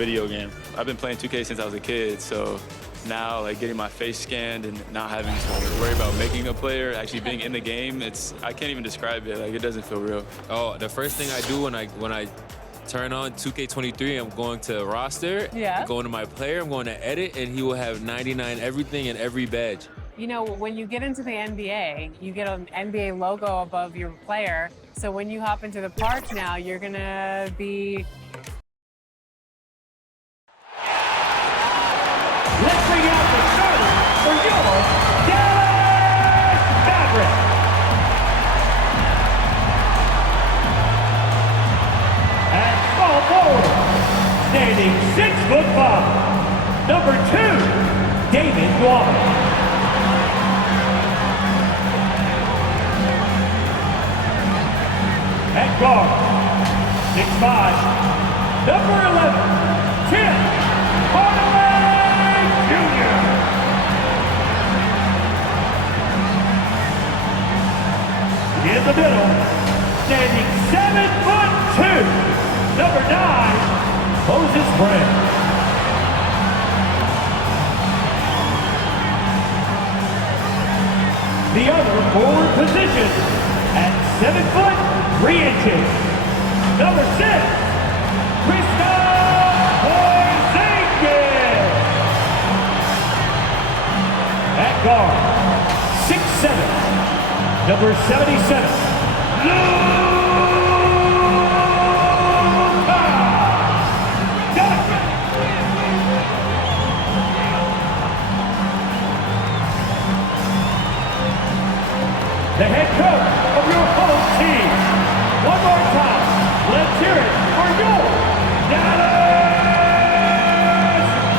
video game. I've been playing 2K since I was a kid, so now like getting my face scanned and not having to worry about making a player, actually being in the game, I can't even describe it. Like, it doesn't feel real. Oh, the first thing I do when I turn on 2K23, I'm going to roster, I'm going to my player, I'm going to edit, and he will have 99 everything and every badge. You know, when you get into the NBA, you get an NBA logo above your player. So when you hop into the park now, you're gonna be. Let's bring out the starter for your Dallas Mavericks. And small forward, standing 6'5", number 2, David Wall. At guard, 6'5", number 11, Tim Hardaway Jr. In the middle, standing 7'2", number 9, Moses Brown. The other forward position at 7 foot 3 inches, number 6, Porzingis. At guard, 6'7", number 77, Luka Doncic. The head coach of your home team. One more time, let's hear it for your Dallas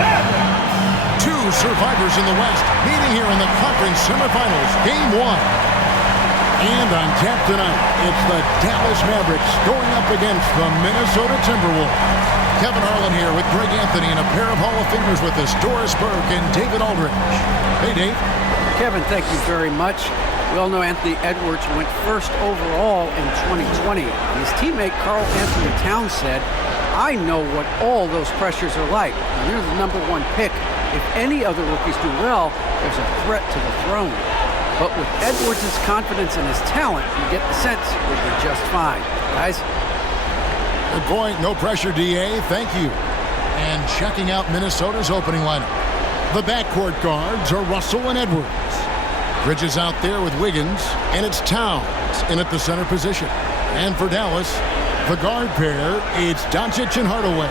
Mavericks. Two survivors in the West meeting here in the conference semifinals, Game 1. And on tap tonight, it's the Dallas Mavericks going up against the Minnesota Timberwolves. Kevin Harlan here with Greg Anthony and a pair of Hall of Famers with us, Doris Burke and David Aldridge. Hey, Dave. Kevin, thank you very much. We all know Anthony Edwards went first overall in 2020. His teammate Karl-Anthony Towns said, "I know what all those pressures are like. When you're the #1 pick, if any other rookies do well, there's a threat to the throne. But with Edwards' confidence and his talent, you get the sense he'll be just fine." Guys? Good point. No pressure, DA. Thank you. And checking out Minnesota's opening lineup. The backcourt guards are Russell and Edwards. Bridges out there with Wiggins, and it's Towns in at the center position. And for Dallas, the guard pair, it's Doncic and Hardaway.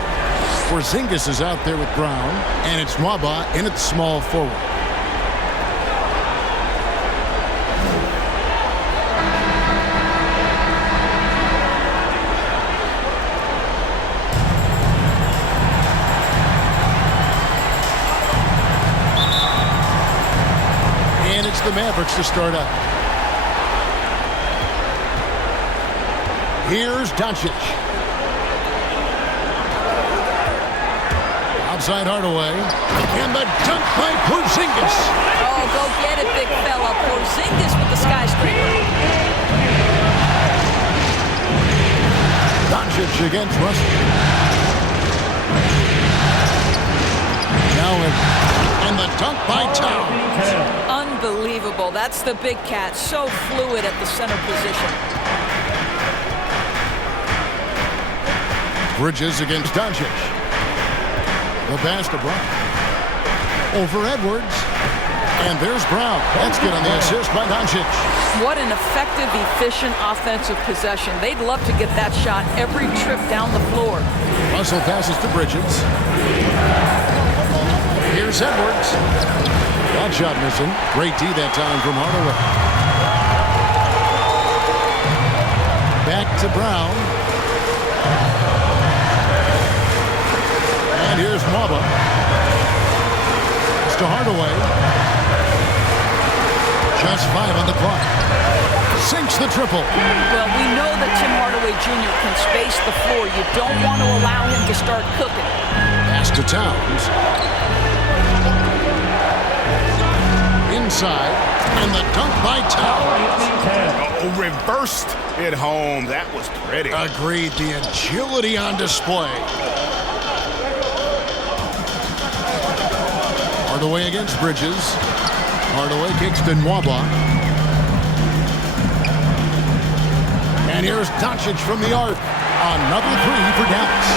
Porzingis is out there with Brown, and it's Nwaba in at small forward. The Mavericks to start up. Here's Doncic. Outside Hardaway. And the dunk by Porzingis. Oh, go get it, big fella. Porzingis with the skyscraper. Doncic against Russell. Now and the dunk by Towns. Unbelievable. That's the big cat. So fluid at the center position. Bridges against Doncic. The pass to Brown. Over Edwards. And there's Brown. That's good on the assist by Doncic. What an effective, efficient offensive possession. They'd love to get that shot every trip down the floor. Russell passes to Bridges. Here's Edwards. That shot missing. Great D that time from Hardaway. Back to Brown. And here's Nwaba. It's to Hardaway. Just 5 on the clock. Sinks the triple. Well, we know that Tim Hardaway Jr. can space the floor. You don't want to allow him to start cooking. Pass to Towns. Inside, and the dunk by Towns. Oh, reversed it home. That was pretty. Agreed. The agility on display. Hardaway against Bridges. Hardaway kicks to Nwaba. And here's Doncic from the arc. Another three for Dallas.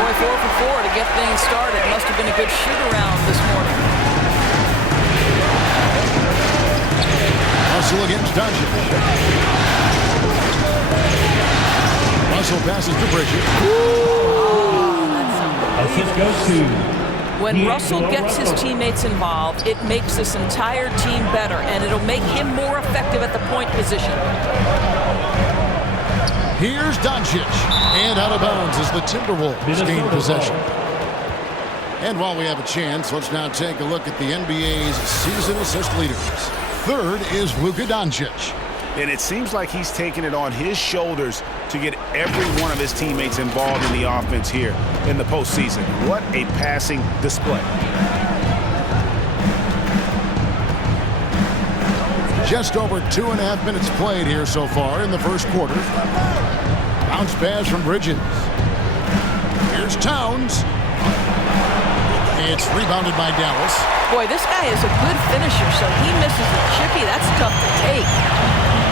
Boy, 4 for 4 to get things started. Must have been a good shoot-around this morning. Russell against Doncic. Russell passes to Bridges. Assist goes to When Russell gets his teammates involved, it makes this entire team better, and it'll make him more effective at the point position. Here's Doncic. And out of bounds as the Timberwolves gain possession. And while we have a chance, let's now take a look at the NBA's season assist leaders. Third is Luka Doncic. And it seems like he's taking it on his shoulders to get every one of his teammates involved in the offense here in the postseason. What a passing display. Just over 2.5 minutes played here so far in the first quarter. Bounce pass from Bridges. Here's Towns. It's rebounded by Dallas. Boy, this guy is a good finisher, so he misses a chippy. That's tough to take.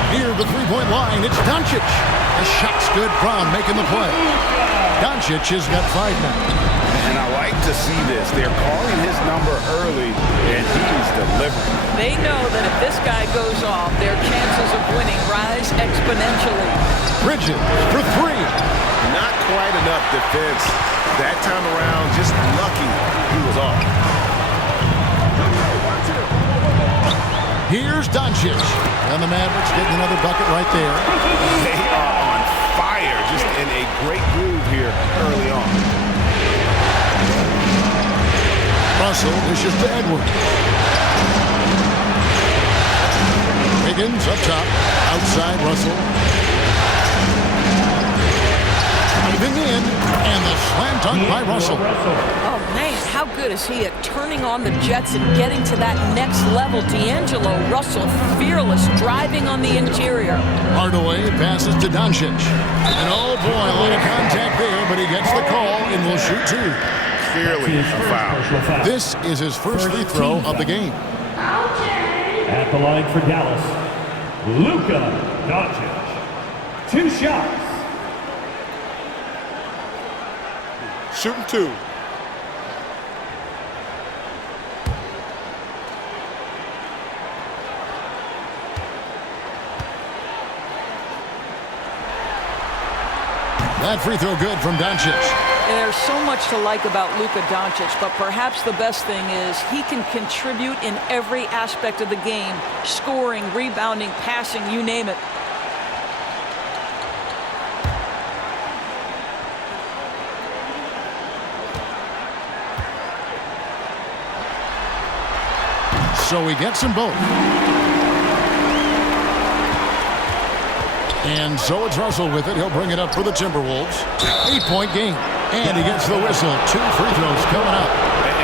Near the three-point line, it's Doncic. The shot's good from making the play. Doncic has got 5 now. And I like to see this. They're calling his number early, and he's delivering. They know that if this guy goes off, their chances of winning rise exponentially. Bridges for 3. Not quite enough defense. That time around, just lucky he was off. Here's Doncic. And the Mavericks getting another bucket right there. They are on fire, just in a great groove here early on. Russell dishes to Edwards. Higgins up top. Outside Russell. Driving in. And the slam dunk by Russell. Oh, man, how good is he at turning on the Jets and getting to that next level? D'Angelo Russell, fearless, driving on the interior. Hardaway passes to Doncic. And oh boy, a lot of contact there, but he gets the call and will shoot 2. Clearly a foul. This is his first free throw of the game. at the line for Dallas, Luka Doncic. 2 shots. Shooting 2. That free throw good from Doncic. There's so much to like about Luka Doncic, but perhaps the best thing is he can contribute in every aspect of the game. Scoring, rebounding, passing, you name it. So he gets them both. And so it's Russell with it. He'll bring it up for the Timberwolves. 8-point game. And he gets the whistle. 2 free throws coming up.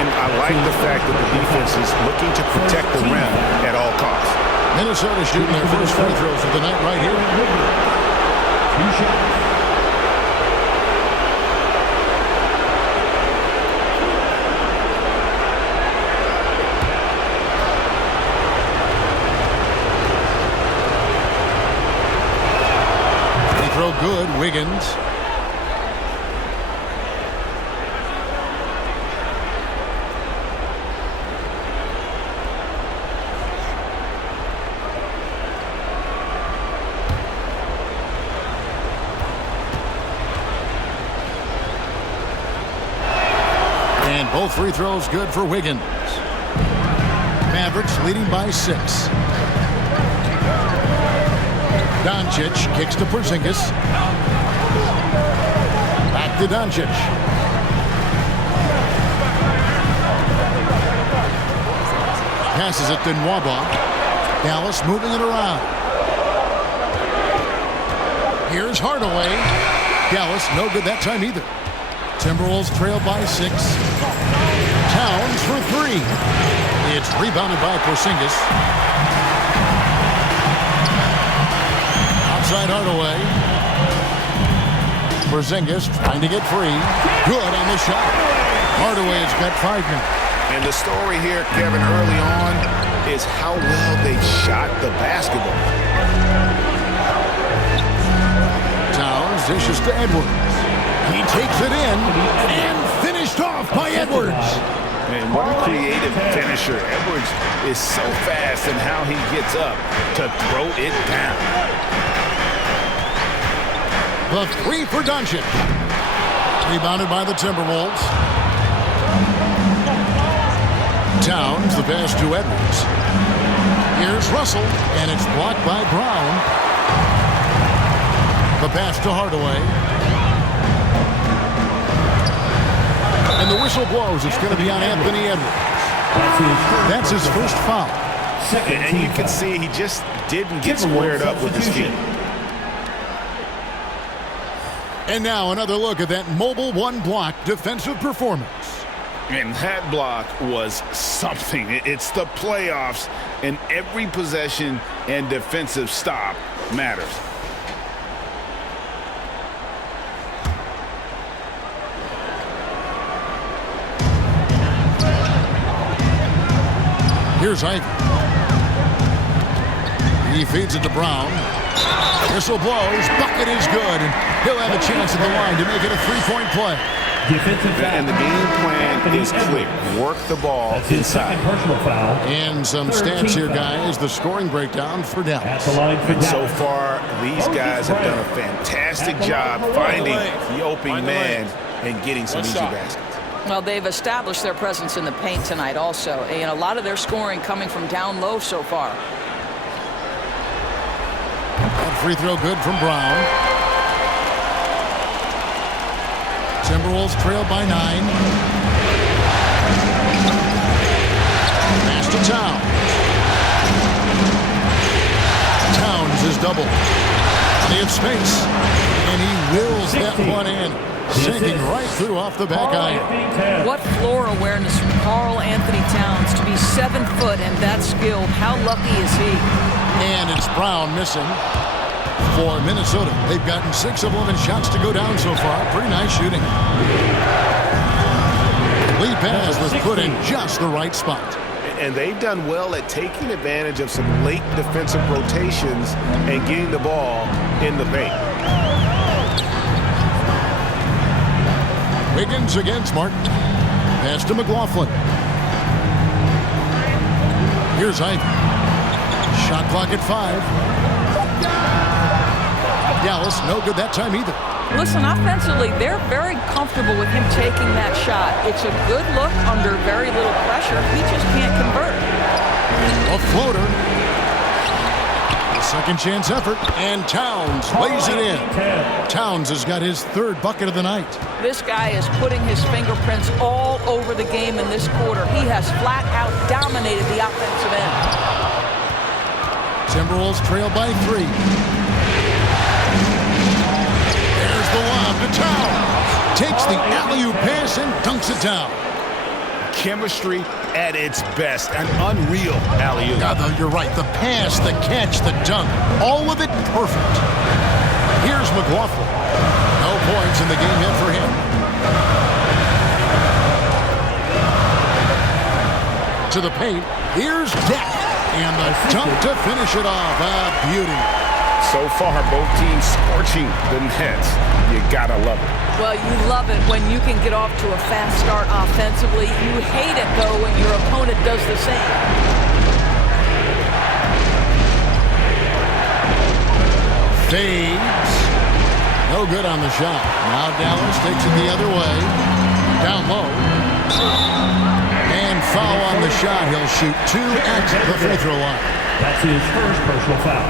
And I like the fact that the defense is looking to protect the rim at all costs. Minnesota shooting their first free throws of the night right here. 2 shots. Throw good, Wiggins. And both free throws good for Wiggins. Mavericks leading by 6. Doncic kicks to Porzingis. Back to Doncic. Passes it to Nwaba. Dallas moving it around. Here's Hardaway. Dallas no good that time either. Timberwolves trail by 6. Towns for 3. It's rebounded by Porzingis. Outside Hardaway. Porzingis trying to get free. Good on the shot. Hardaway has got 5 now. And the story here, Kevin, early on is how well they shot the basketball. Towns dishes to Edwards. He takes it in and finished off by Edwards. Man, what a creative finisher. Edwards is so fast in how he gets up to throw it down. The three for Doncic. Rebounded by the Timberwolves. Towns, the pass to Edwards. Here's Russell, and it's blocked by Brown. The pass to Hardaway. And the whistle blows. It's going to be on Anthony Edwards. That's his first foul. And you can see he just didn't get squared up with his feet. And now another look at that mobile one-block defensive performance. And that block was something. It's the playoffs, and every possession and defensive stop matters. Here's Ivy. He feeds it to Brown. Whistle blows. Bucket is good, and he'll have a chance at the line to make it a three-point play. And the game plan is clear. Work the ball inside. And some stats here, guys. The scoring breakdown for Dallas. And so far, these guys have done a fantastic job finding the open man and getting some easy baskets. Well, they've established their presence in the paint tonight also, and a lot of their scoring coming from down low so far. That free throw good from Brown. Timberwolves trail by 9. Pass to Towns. Towns is doubled. They have space, and he wills that one in. Sinking right through off the back iron. What floor awareness from Karl-Anthony Towns to be 7 foot and that skilled. How lucky is he? And it's Brown missing for Minnesota. They've gotten 6 of 11 shots to go down so far. Pretty nice shooting. Lead pass was put in just the right spot. And they've done well at taking advantage of some late defensive rotations and getting the ball in the paint. Wiggins against Martin. Pass to McLaughlin. Here's Ivy. Shot clock at 5. Dallas, no good that time either. Listen, offensively, they're very comfortable with him taking that shot. It's a good look under very little pressure. He just can't convert. A floater. Second chance effort, and Towns lays it in. Towns has got his 3rd bucket of the night. This guy is putting his fingerprints all over the game in this quarter. He has flat out dominated the offensive end. Timberwolves trail by 3. There's the lob to Towns. Takes the alley-oop pass and dunks it down. Chemistry at its best. An unreal alley-oop. You're right. The pass, the catch, the dunk. All of it perfect. Here's McLaughlin. No points in the game hit for him. To the paint. Here's Deck. And the dunk to finish it off. A beauty. So far, both teams scorching the nets. You gotta love it. Well, you love it when you can get off to a fast start offensively. You hate it, though, when your opponent does the same. Fades. No good on the shot. Now Dallas takes it the other way. Down low. And foul on the shot. He'll shoot 2 at the free throw line. That's his first personal foul.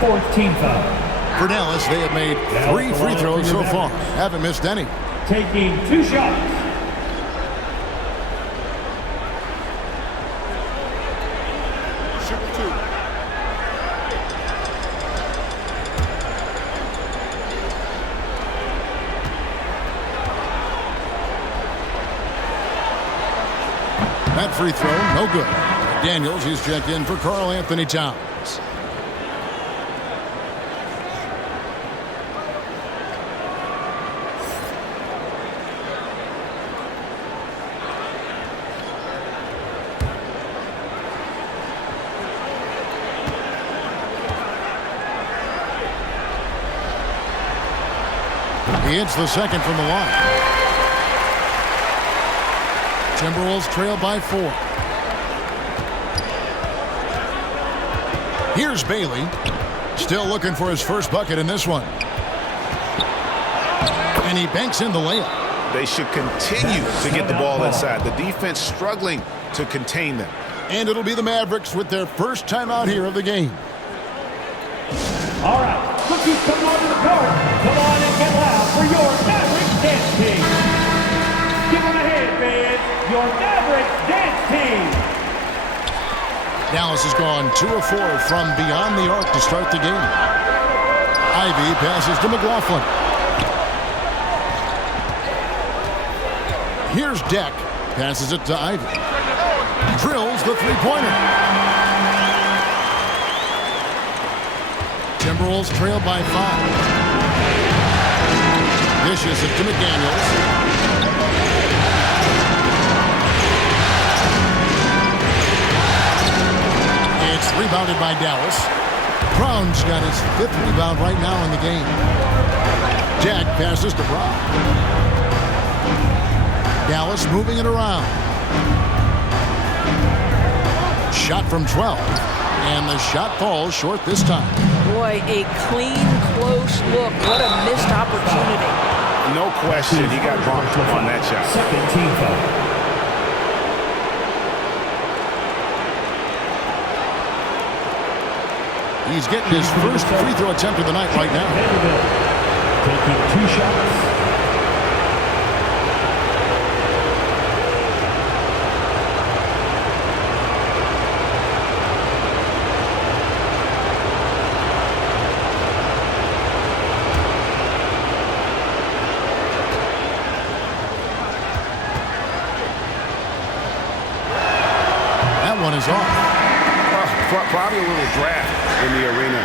4th team foul. For Dallas, they have made 3 free throws so far. Haven't missed any. Taking 2 shots. That free throw, no good. Daniels, he's checked in for Karl-Anthony Towns. He hits the second from the line. Timberwolves trail by 4. Here's Bailey. Still looking for his first bucket in this one. And he banks in the layup. They should continue to get the ball inside. The defense struggling to contain them. And it'll be the Mavericks with their first timeout here of the game. All right, rookies come onto the court. Come on and get loud for your Mavericks dance team. Give them a hand, fans. Your Mavericks dance team. Dallas has gone 2 of 4 from beyond the arc to start the game. Ivy passes to McLaughlin. Here's Deck. Passes it to Ivy. Drills the three-pointer. Timberwolves trail by 5. Dishes it to McDaniels. It's rebounded by Dallas. Brown's got his 5th rebound right now in the game. Jack passes to Brown. Dallas moving it around. Shot from 12. And the shot falls short this time. Boy, a clean, close look. What a missed opportunity. No question, he got bumped on that shot. Second team foul. He's getting his first free throw attempt of the night right now. Taking 2 shots. That one is off. Probably a little draft in the arena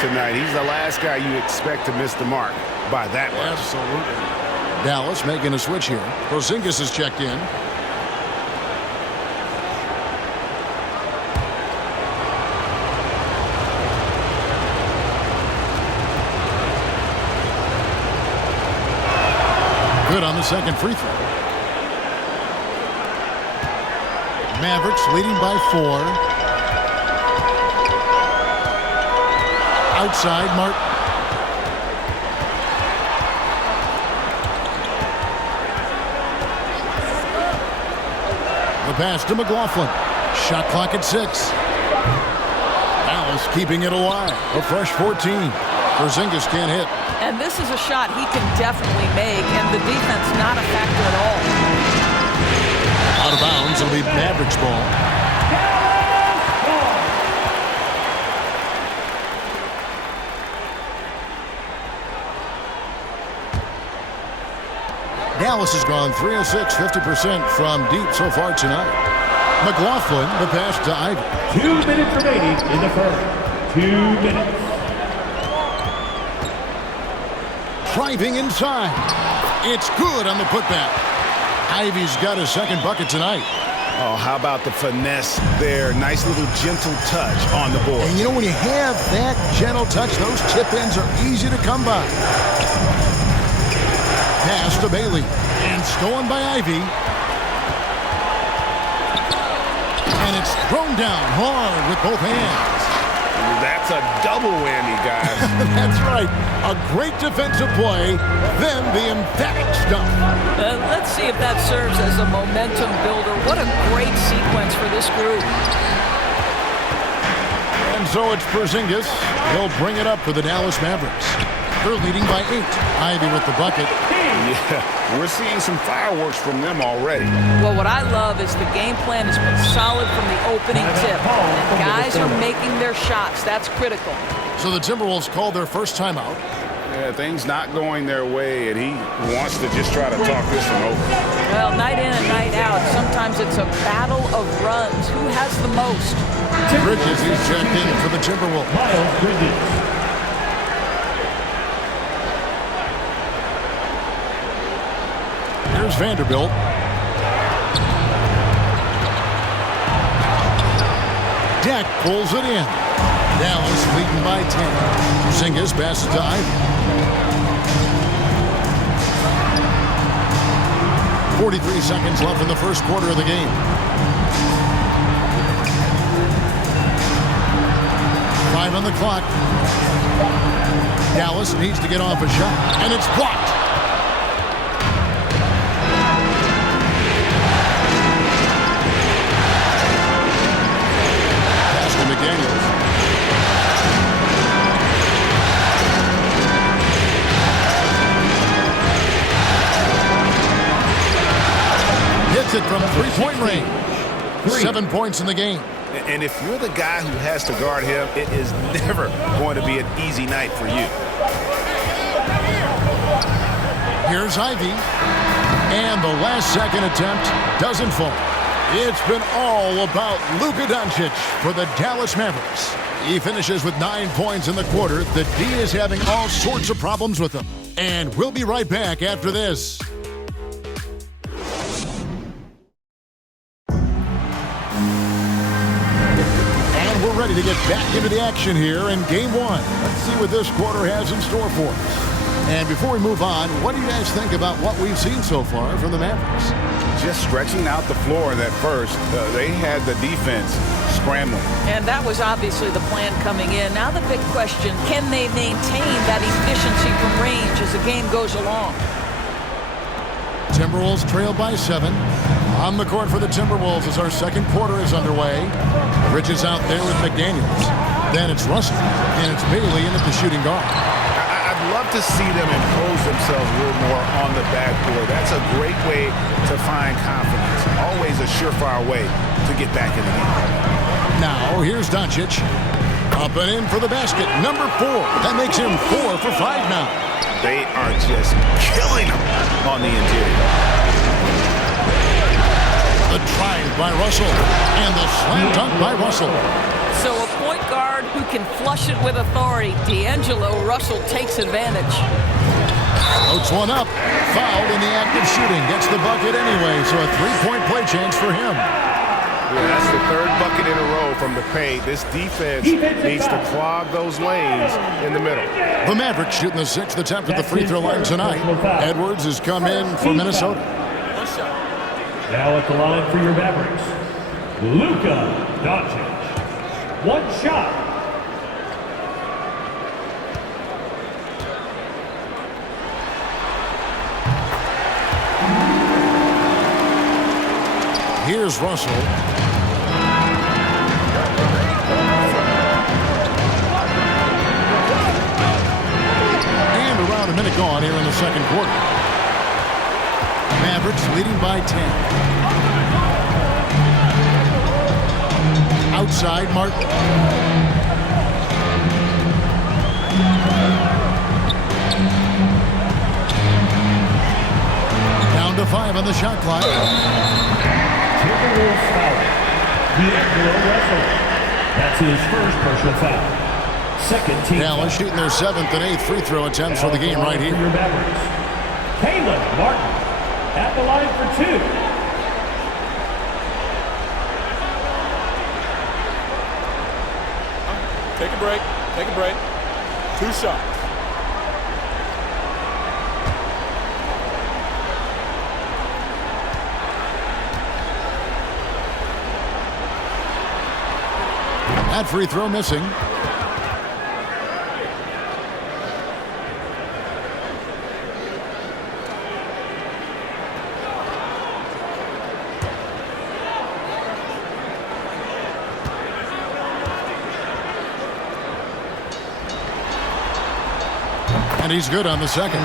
tonight. He's the last guy you expect to miss the mark by that much. Absolutely. Dallas making a switch here. Porzingis is checked in. Good on the second free throw. Mavericks leading by 4. Outside, Martin. The pass to McLaughlin. Shot clock at 6. Dallas keeping it alive. A fresh 14. Porzingis can't hit. And this is a shot he can definitely make, and the defense not a factor at all. Out of bounds, it'll be Mavericks ball. Dallas has gone 3 of 6, 50% from deep so far tonight. McLaughlin, the pass to Ivy. 2 minutes remaining in the first. 2 minutes. Driving inside. It's good on the putback. Ivy's got his second bucket tonight. Oh, how about the finesse there? Nice little gentle touch on the board. And you know, when you have that gentle touch, those chip-ins are easy to come by. Pass to Bailey. And stolen by Ivy. And it's thrown down hard with both hands. That's a double whammy, guys. That's right. A great defensive play, then the emphatic stuff. Let's see if that serves as a momentum builder. What a great sequence for this group. And so it's Porzingis. He'll bring it up for the Dallas Mavericks. They're leading by 8. Ivy with the bucket. Yeah, we're seeing some fireworks from them already. Well, what I love is the game plan has been solid from the opening tip. And guys are making their shots. That's critical. So the Timberwolves call their first timeout. Yeah, things not going their way, and he wants to just try to talk this one over. Well, night in and night out, sometimes it's a battle of runs. Who has the most? Bridges is checked in for the Timberwolves. Miles Bridges. Here's Vanderbilt. Deck pulls it in. Dallas leading by 10. Porzingis passes to Ivy. 43 seconds left in the first quarter of the game. Five on the clock. Dallas needs to get off a shot, and it's blocked. Pass to McDaniels. Hits it from three-point range. 7 points in the game. And if you're the guy who has to guard him, it is never going to be an easy night for you. Here's Ivy. And the last second attempt doesn't fall. It's been all about Luka Doncic for the Dallas Mavericks. He finishes with 9 points in the quarter. The D is having all sorts of problems with him. And we'll be right back after this. Ready to get back into the action here in Game 1. Let's see what this quarter has in store for us. And before we move on, what do you guys think about what we've seen so far from the Mavericks? Just stretching out the floor in that first. They had the defense scrambling. And that was obviously the plan coming in. Now the big question, can they maintain that efficiency from range as the game goes along? Timberwolves trail by 7. On the court for the Timberwolves as our second quarter is underway. Bridges out there with McDaniels. Then it's Russell. And it's Bailey in at the shooting guard. I'd love to see them impose themselves a little more on the backboard. That's a great way to find confidence. Always a surefire way to get back in the game. Now, here's Doncic. Up and in for the basket. Number 4. That makes him 4 for 5 now. They are just killing them on the interior. The drive by Russell. And the slam dunk by Russell. So a point guard who can flush it with authority. D'Angelo Russell takes advantage. Floats one up. Fouled in the act of shooting. Gets the bucket anyway, so a 3-point play chance for him. Yeah, that's the third bucket in a row from the paint. This defense needs to clog those lanes in the middle. The Mavericks shooting the 6th attempt at the free throw line tonight. Edwards has come in for Minnesota. Now at the line for your Mavericks, Luka Doncic. 1 shot. Here's Russell. And around a minute gone here in the second quarter. Mavericks leading by 10. Outside, Martin. Down to 5 on the shot clock. Timberwolves foul. D'Angelo Russell. That's his first personal foul. Second team. Dallas shooting their 7th and 8th free throw attempts for the game right here. Your Mavericks, Caleb Martin at the line for 2. Take a break. Take a break. 2 shots. That free throw missing. And he's good on the second.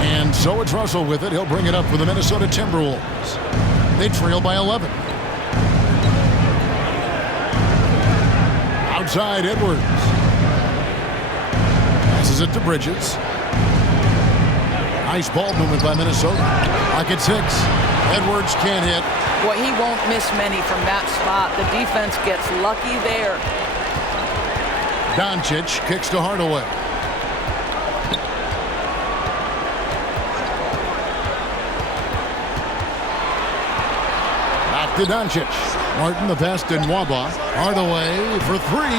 And so it's Russell with it. He'll bring it up for the Minnesota Timberwolves. They trail by 11. Outside, Edwards. Passes it to Bridges. Nice ball movement by Minnesota. Pocket 6. Edwards can't hit. Boy, he won't miss many from that spot. The defense gets lucky there. Doncic kicks to Hardaway. Back to Doncic. Martin the pass to Nwaba. Hardaway for 3.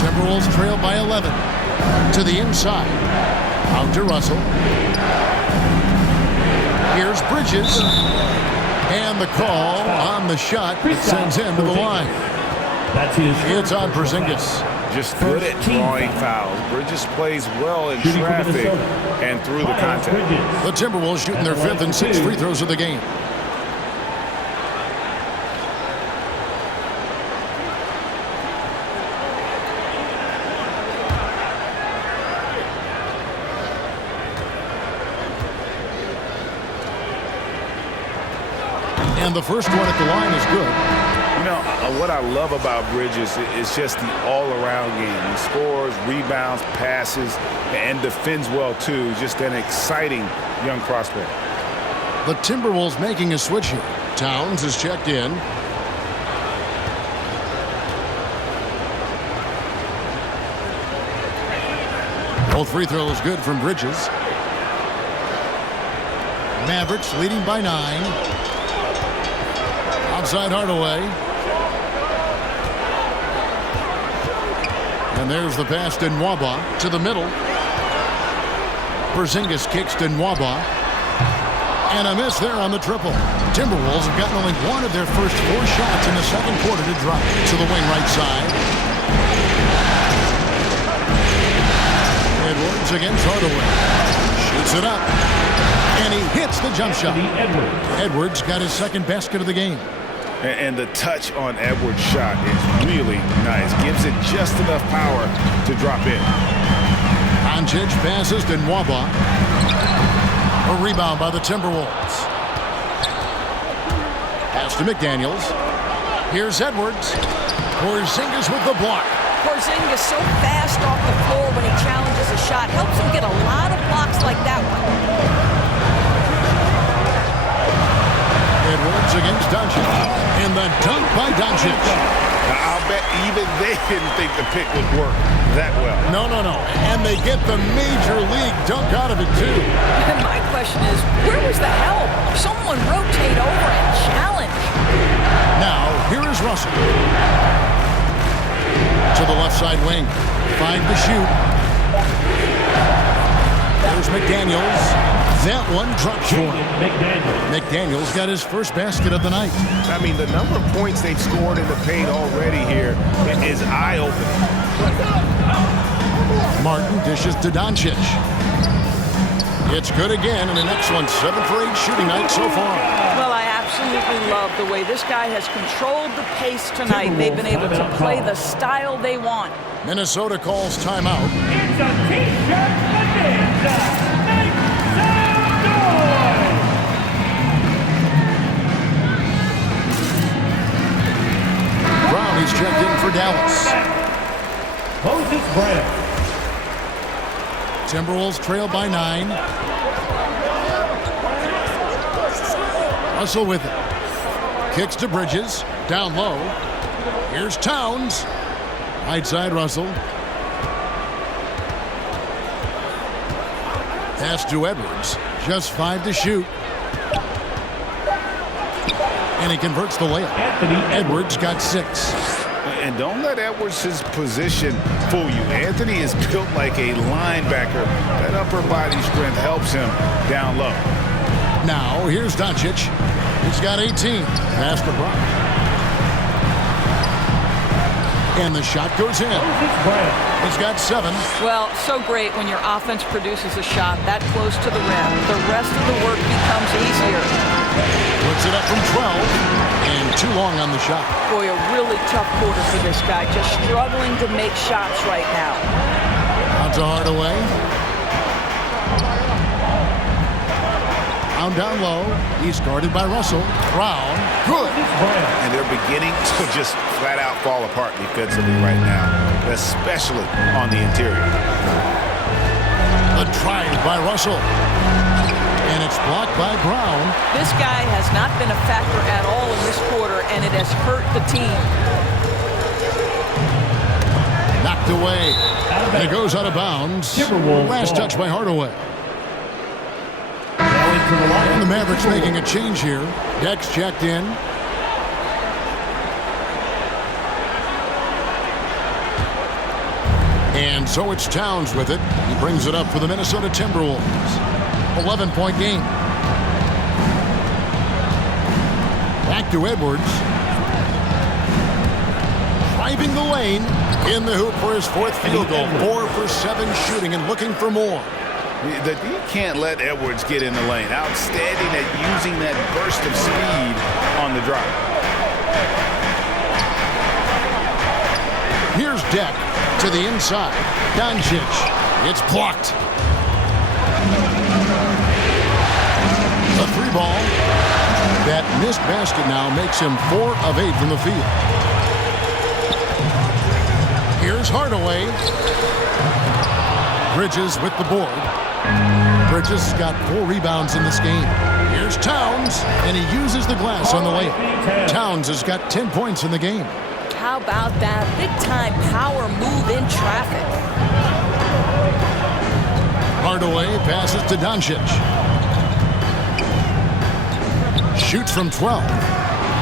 Timberwolves trail by 11. To the inside. Out to Russell. Here's Bridges. And the call on the shot sends him to the line. It's on Porzingis. Just good at drawing fouls. Bridges plays well in traffic and through the contact. The Timberwolves shooting their 5th and 6th free throws of the game. And the first one at the line is good. You know, what I love about Bridges is just the all-around game. He scores, rebounds, passes, and defends well, too. Just an exciting young prospect. The Timberwolves making a switch here. Towns is checked in. Both free throws good from Bridges. Mavericks leading by 9. Outside Hardaway. And there's the pass to Nwaba to the middle. Porzingis kicks to Nwaba. And a miss there on the triple. Timberwolves have gotten only one of their first 4 shots in the second quarter to drop. To the wing right side. Edwards against Hardaway. Shoots it up. And he hits the jump shot. Edwards got his second basket of the game. And the touch on Edwards' shot is really nice. Gives it just enough power to drop in. Doncic passes to Nwaba. A rebound by the Timberwolves. Pass to McDaniels. Here's Edwards. Porzingis with the block. Porzingis so fast off the floor when he challenges a shot. Helps him get a lot of blocks like that one. Edwards against Doncic. And the dunk by Doncic. Now, I'll bet even they didn't think the pick would work that well. No. And they get the major league dunk out of it, too. And my question is, where was the help? Someone rotate over and challenge. Now, here is Russell. To the left side wing. 5 to shoot. There's McDaniels. That one drops for him. McDaniels got his first basket of the night. I mean, the number of points they've scored in the paint already here is eye-opening. Martin dishes to Doncic. It's good again, and an excellent 7 for 8 shooting night so far. Well, I absolutely love the way this guy has controlled the pace tonight. They've been able to play the style they want. Minnesota calls timeout. It's a T-shirt bonanza. Make some noise. Brown is checked in for Dallas. Moses Brown. Timberwolves trail by 9. Russell with it. Kicks to Bridges. Down low. Here's Towns. Right side Russell. Pass to Edwards. Just 5 to shoot. And he converts the layup. Edwards got 6. And don't let Edwards' position fool you. Anthony is built like a linebacker. That upper body strength helps him down low. Now, here's Doncic. He's got 18. Pass to Brown. And the shot goes in. He's got 7. Well, so great when your offense produces a shot that close to the rim. The rest of the work becomes easier. Puts it up from 12. And too long on the shot. Boy, a really tough quarter for this guy. Just struggling to make shots right now. Out to Hardaway. Down low. He's guarded by Russell. Brown. Good. And they're beginning to just flat out fall apart defensively right now, especially on the interior. A drive by Russell. And it's blocked by Brown. This guy has not been a factor at all in this quarter, and it has hurt the team. Knocked away. And it goes out of bounds. Last touch by Hardaway. And the Mavericks making a change here. Dex checked in. And so it's Towns with it. He brings it up for the Minnesota Timberwolves. 11-point game. Back to Edwards. Driving the lane. In the hoop for his fourth field goal. 4 for 7 shooting and looking for more. You can't let Edwards get in the lane. Outstanding at using that burst of speed on the drive. Here's Deck to the inside. Doncic. It's blocked. The 3-ball. That missed basket now makes him 4 of 8 from the field. Here's Hardaway. Bridges with the board. Bridges has got 4 rebounds in this game. Here's Towns, and he uses the glass on the layup. Towns has got 10 points in the game. How about that big-time power move in traffic? Hardaway passes to Doncic. Shoots from 12.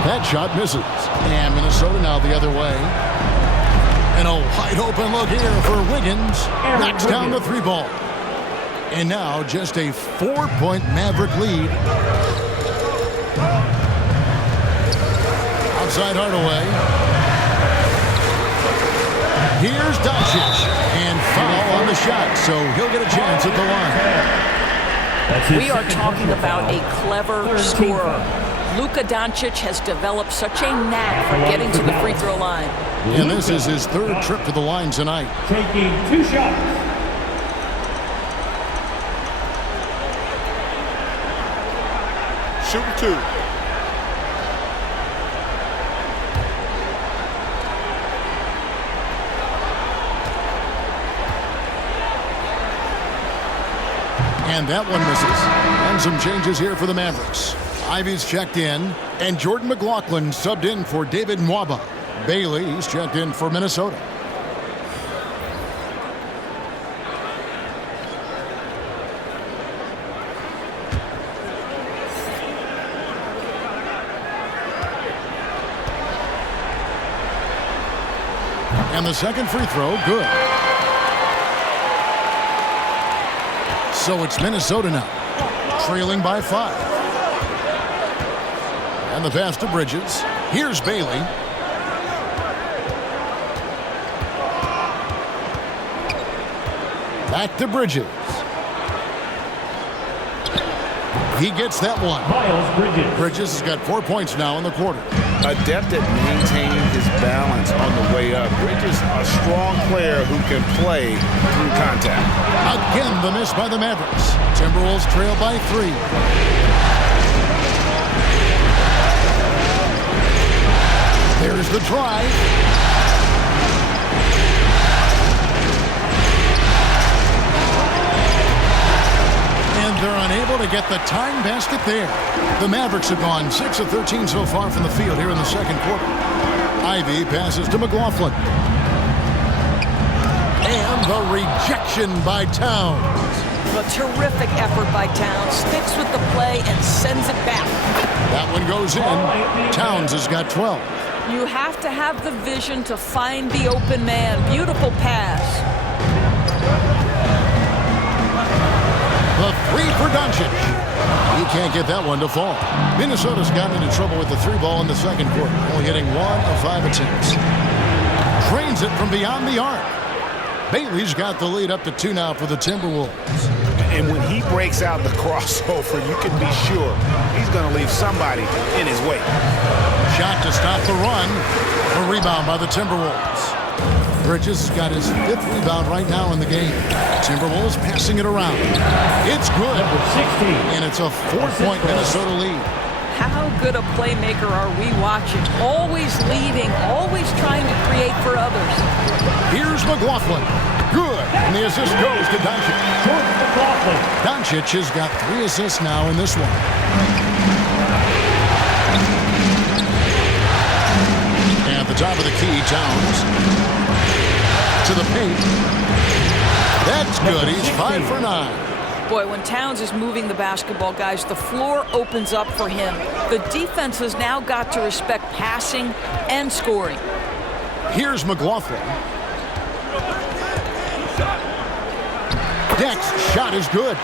That shot misses. And Minnesota now the other way. And a wide open look here for Wiggins. Knocks down the 3-ball. And now just a 4-point Maverick lead. Outside Hardaway. Here's Doncic. And foul on the shot, so he'll get a chance at the line. We are talking about a clever scorer. Luka Doncic has developed such a knack for getting to the free throw line. And this is his 3rd trip to the line tonight. Taking 2 shots. Shooting 2. And that one misses. And some changes here for the Mavericks. Ivy's checked in, and Jordan McLaughlin subbed in for David Nwaba. Bailey's checked in for Minnesota. And the second free throw, good. So it's Minnesota now, trailing by 5. And the pass to Bridges. Here's Bailey. Back to Bridges. He gets that one. Bridges has got 4 points now in the quarter. Adept at maintaining his balance on the way up. Bridges, a strong player who can play through contact. Again, the miss by the Mavericks. Timberwolves trail by 3. There's the drive. And they're unable to get the time basket there. The Mavericks have gone 6 of 13 so far from the field here in the second quarter. Ivy passes to McLaughlin. And the rejection by Towns. A terrific effort by Towns. Sticks with the play and sends it back. That one goes in. Towns has got 12. You have to have the vision to find the open man. Beautiful pass. The 3 for Doncic. He can't get that one to fall. Minnesota's gotten into trouble with the 3-ball in the second quarter, only hitting 1 of 5 attempts. Drains it from beyond the arc. Bailey's got the lead up to 2 now for the Timberwolves. And when he breaks out the crossover, you can be sure he's going to leave somebody in his way. Shot to stop the run. A rebound by the Timberwolves. Bridges has got his 5th rebound right now in the game. Timberwolves passing it around. It's good. And it's a 4-point Minnesota lead. How good a playmaker are we watching? Always leading, always trying to create for others. Here's McLaughlin. Good. And the assist goes to Doncic. Doncic has got 3 assists now in this one. And at the top of the key, Towns. To the paint. That's good. He's 5 for 9. Boy, when Towns is moving the basketball, guys, the floor opens up for him. The defense has now got to respect passing and scoring. Here's McLaughlin. Deck's shot is good.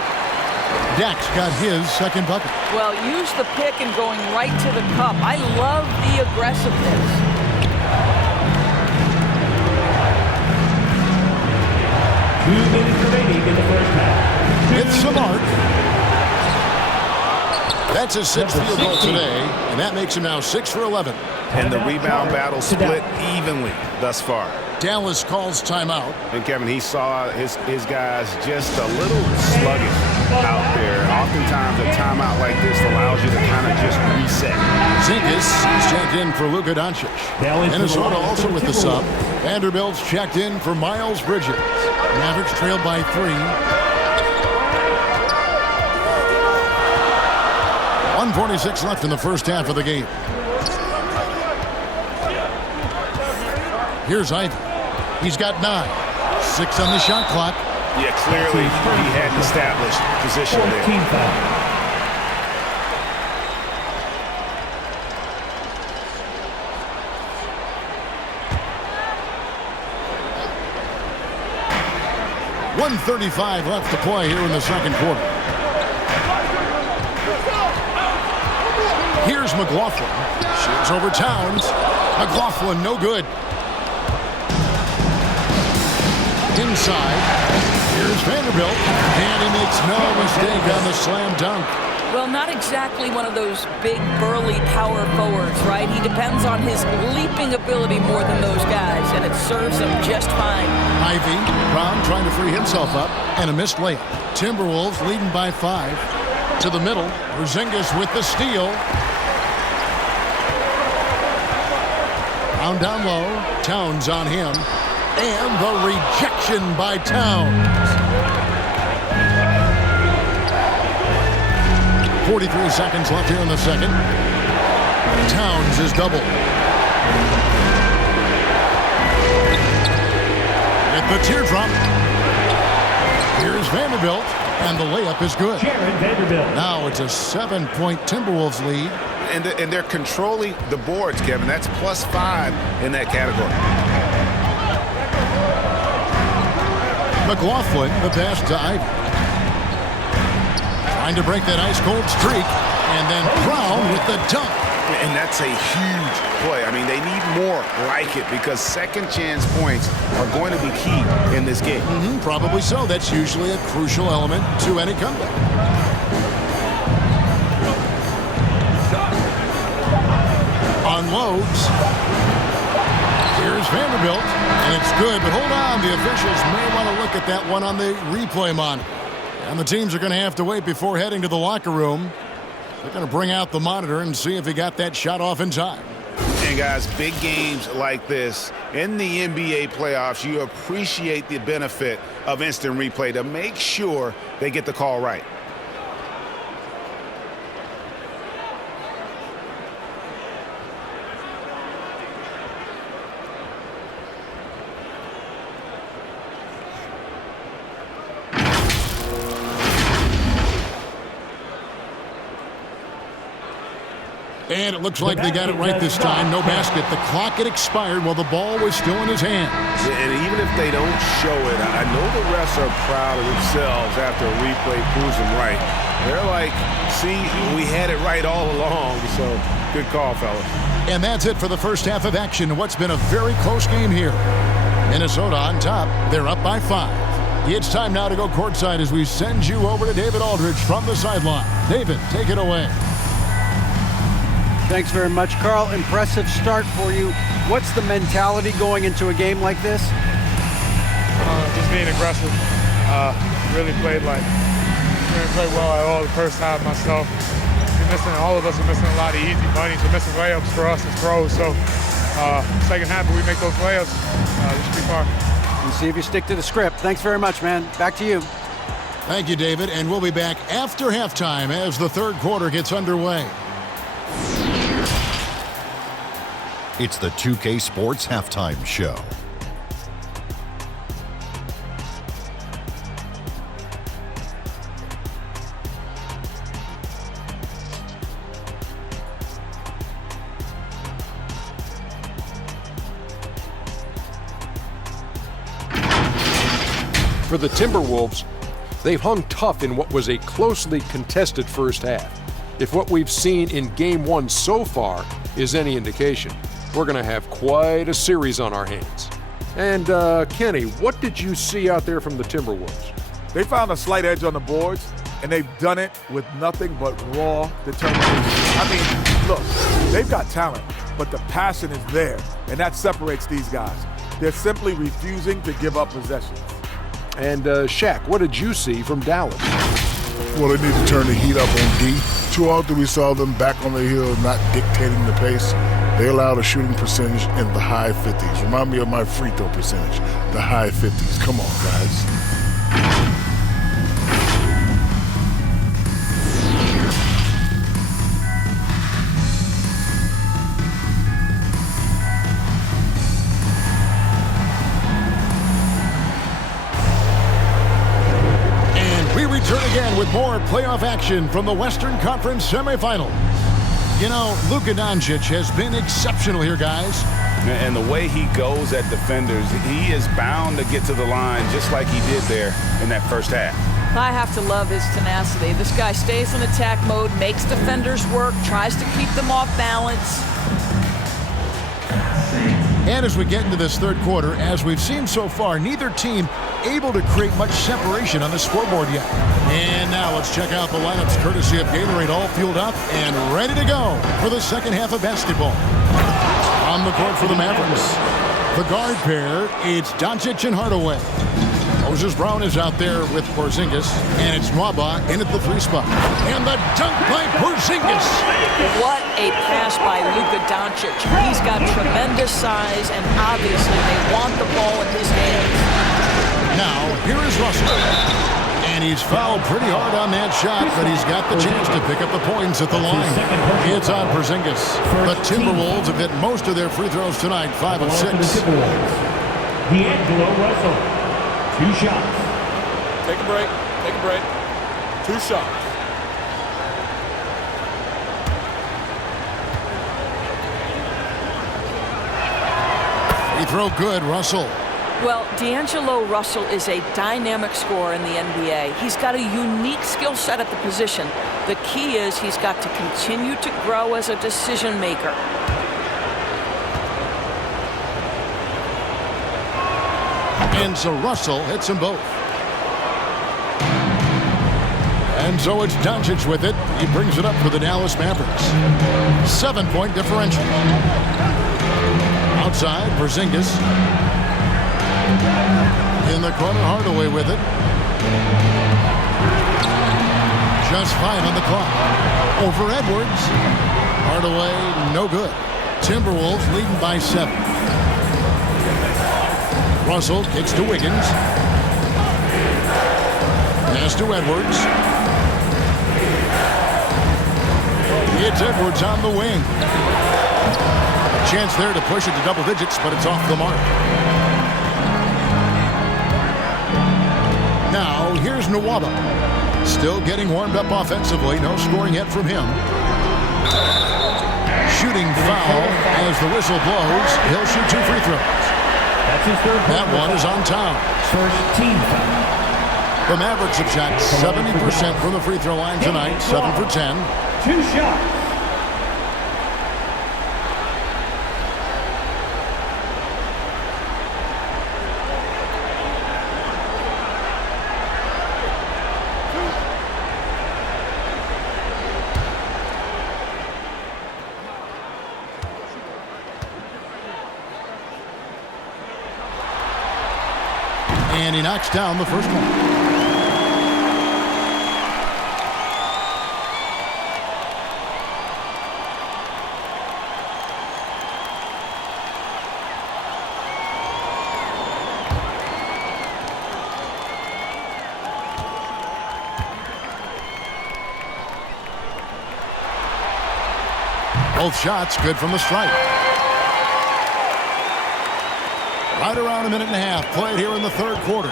Deck's got his second bucket. Well, use the pick and going right to the cup. I love the aggressiveness. 2 minutes remaining in the first half. It's the mark. That's his 6th field goal today, and that makes him now 6 for 11. And the rebound battle split evenly thus far. Dallas calls timeout. And Kevin, he saw his guys just a little sluggish out there. And oftentimes a timeout like this allows you to kind of just reset. Zingas is checked in for Luka Doncic. Minnesota also with the sub. Vanderbilt's checked in for Miles Bridges. Mavericks trailed by 3. 1:46 left in the first half of the game. Here's Ivy. He's got 9. 6 on the shot clock. Yeah, clearly he hadn't established position there. 14 foul. .135 left to play here in the second quarter. Here's McLaughlin. Shoots over Towns. McLaughlin, no good. Inside. Here's Vanderbilt. And he makes no mistake on the slam dunk. Well, not exactly one of those big, burly power forwards, right? He depends on his leaping ability more than those guys, and it serves him just fine. Ivy, Brown trying to free himself up, and a missed layup. Timberwolves leading by 5. To the middle. Porzingis with the steal. Down low. Towns on him. And the rejection by Towns. 43 seconds left here in the second. Towns is doubled. At the teardrop. Here's Vanderbilt. And the layup is good. Jared Vanderbilt. Now it's a 7-point Timberwolves lead. And they're controlling the boards, Kevin. That's +5 in that category. McLaughlin, the pass to Ivy. Trying to break that ice-cold streak. And then Brown with the dunk. And that's a huge play. I mean, they need more like it because second chance points are going to be key in this game. Probably so. That's usually a crucial element to any comeback. Unloads. Here's Vanderbilt, and it's good, but hold on. The officials may want to look at that one on the replay monitor. And the teams are going to have to wait before heading to the locker room. They're going to bring out the monitor and see if he got that shot off in time. And guys, big games like this in the NBA playoffs, you appreciate the benefit of instant replay to make sure they get the call right. And it looks like they got it right this time. No basket. The clock had expired while the ball was still in his hands. And even if they don't show it, I know the refs are proud of themselves after a replay proves them right. They're like, see, we had it right all along. So good call, fellas. And that's it for the first half of action. What's been a very close game here. Minnesota on top. They're up by 5. It's time now to go courtside as we send you over to David Aldridge from the sideline. David, take it away. Thanks very much, Carl. Impressive start for you. What's the mentality going into a game like this? Just being aggressive. Really played well at all the first half myself. All of us are missing a lot of easy money, so missing layups for us as pros. So second half, if we make those layups, we should be fine. And see if you stick to the script. Thanks very much, man. Back to you. Thank you, David. And we'll be back after halftime as the third quarter gets underway. It's the 2K Sports Halftime Show. For the Timberwolves, They've hung tough in what was a closely contested first half. If what we've seen in Game 1 so far is any indication, we're going to have quite a series on our hands. And, Kenny, what did you see out there from the Timberwolves? They found a slight edge on the boards, and they've done it with nothing but raw determination. I mean, look, they've got talent, but the passion is there, and that separates these guys. They're simply refusing to give up possessions. And, Shaq, what did you see from Dallas? Well, they need to turn the heat up on D. Too often we saw them back on the hill, not dictating the pace. They allowed a shooting percentage in the high 50s. Remind me of my free throw percentage, the high 50s. Come on, guys. Return again with more playoff action from the Western Conference semifinal. You know, Luka Doncic has been exceptional here, guys. And the way he goes at defenders, he is bound to get to the line just like he did there in that first half. I have to love his tenacity. This guy stays in attack mode, makes defenders work, tries to keep them off balance. And as we get into this third quarter, as we've seen so far, neither team able to create much separation on the scoreboard yet. And now let's check out the lineups courtesy of Gatorade, all fueled up and ready to go for the second half of basketball. On the court for the Mavericks, the guard pair, it's Doncic and Hardaway. Moses Brown is out there with Porzingis, and it's Nwaba in at the 3 spot. And the dunk by Porzingis. What a pass by Luka Doncic. He's got tremendous size, and obviously they want the ball in his hands. Now, here is Russell. And he's fouled pretty hard on that shot, but he's got the chance to pick up the points at the line. It's on Porzingis. The Timberwolves have hit most of their free throws tonight, 5 of 6. D'Angelo Russell. 2 shots. Take a break. Take a break. 2 shots. Free throw good, Russell. Well, D'Angelo Russell is a dynamic scorer in the NBA. He's got a unique skill set at the position. The key is he's got to continue to grow as a decision maker. And so Russell hits them both. And so it's Doncic with it. He brings it up for the Dallas Mavericks. 7-point differential. Outside, Porzingis. In the corner, Hardaway with it. Just 5 on the clock. Over Edwards. Hardaway, no good. Timberwolves leading by 7. Russell kicks to Wiggins. Pass to Edwards. It's Edwards on the wing. A chance there to push it to double digits, but it's off the mark. Now, here's Nwaba. Still getting warmed up offensively. No scoring yet from him. Shooting foul as the whistle blows. He'll shoot 2 free throws. That one is on time. First team foul. The Mavericks have shot 70% from the free throw line tonight, 7 for 10. 2 shots. And he knocks down the first one. Both shots good from the stripe. Right around a minute and a half played here in the third quarter.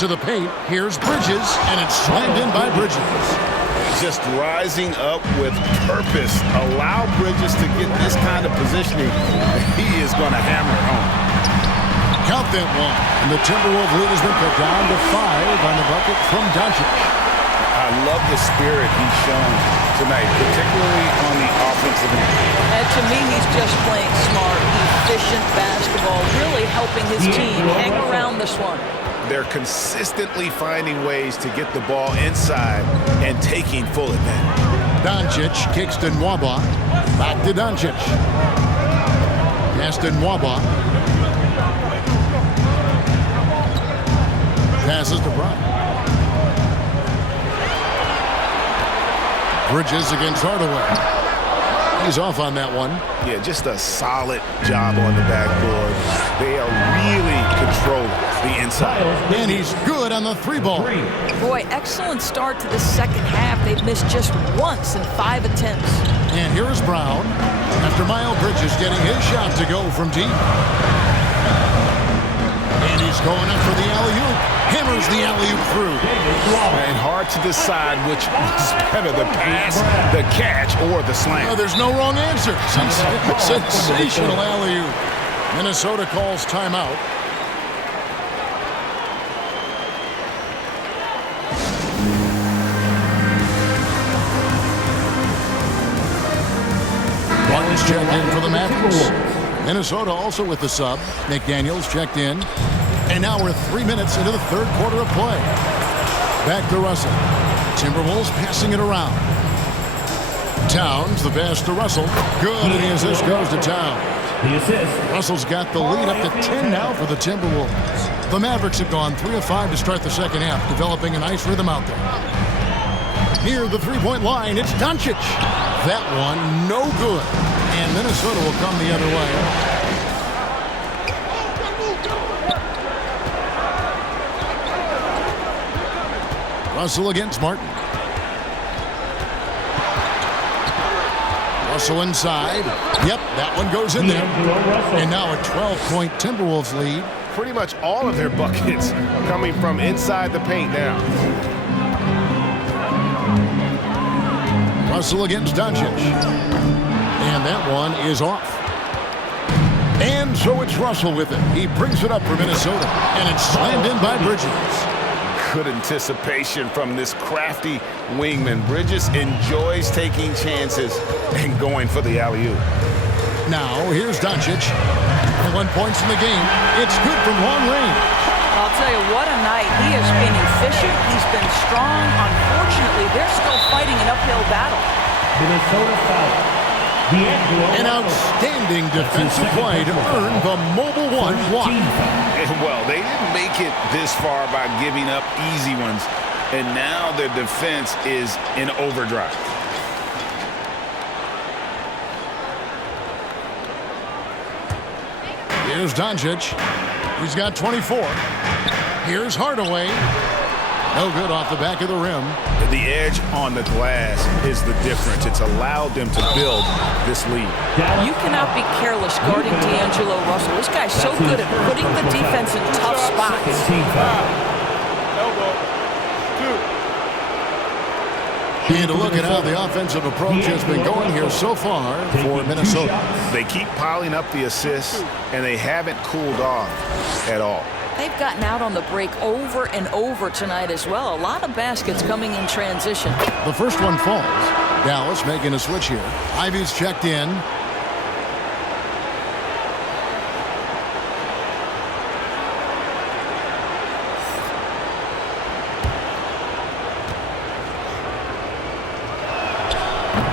To the paint, here's Bridges, and it's slammed in by Bridges. Just rising up with purpose. Allow Bridges to get this kind of positioning. He is going to hammer it home. Count that one. And the Timberwolves lead has been cut down to 5 on the bucket from Doncic. I love the spirit he's shown tonight, particularly on the offensive end. And to me, he's just playing smart, efficient basketball, really helping his team hang around this one. They're consistently finding ways to get the ball inside and taking full advantage. Doncic kicks to Nwaba. Back to Doncic. Pass to Nwaba. Passes to Bryant. Bridges against Hardaway. He's off on that one. Yeah, just a solid job on the backboard. They are really controlling the inside. And he's good on the 3-ball. Boy, excellent start to the second half. They've missed just once in 5 attempts. And here is Brown after Miles Bridges getting his shot to go from deep. And he's going up for the alley-oop. Hammers the alley-oop through. And hard to decide which was better, the pass, the catch, or the slam. Oh, there's no wrong answer. Sensational alley-oop. Minnesota calls timeout. Martin's checked in for the Mavericks. Minnesota also with the sub. McDaniels checked in. And now we're 3 minutes into the third quarter of play. Back to Russell. Timberwolves passing it around. Towns, the pass to Russell. Good, and the assist goes to Towns. The assist. Russell's got the lead up to 10 now for the Timberwolves. The Mavericks have gone 3 of 5 to start the second half, developing a nice rhythm out there. Near the three-point line, it's Doncic. That one, no good. And Minnesota will come the other way. Russell against Martin. Russell inside. Yep, that one goes in there. And now a 12-point Timberwolves lead. Pretty much all of their buckets coming from inside the paint now. Russell against Doncic. And that one is off. And so it's Russell with it. He brings it up for Minnesota. And it's slammed in by Bridges. Good anticipation from this crafty wingman. Bridges enjoys taking chances and going for the alley-oop. Now, here's Doncic. 1 point in the game. It's good from long range. I'll tell you, what a night. He has been efficient. He's been strong. Unfortunately, they're still fighting an uphill battle. Minnesota foul. An outstanding defensive play to earn the Mobile One block. Well, they didn't make it this far by giving up easy ones, and now their defense is in overdrive. Here's Doncic. He's got 24. Here's Hardaway. No good off the back of the rim. The edge on the glass is the difference. It's allowed them to build this lead. You cannot be careless guarding D'Angelo Russell. This guy's so good at putting the defense in tough spots. And a look at how the offensive approach has been going here so far for Minnesota. They keep piling up the assists, and they haven't cooled off at all. They've gotten out on the break over and over tonight as well. A lot of baskets coming in transition. The first one falls. Dallas making a switch here. Ivy's checked in.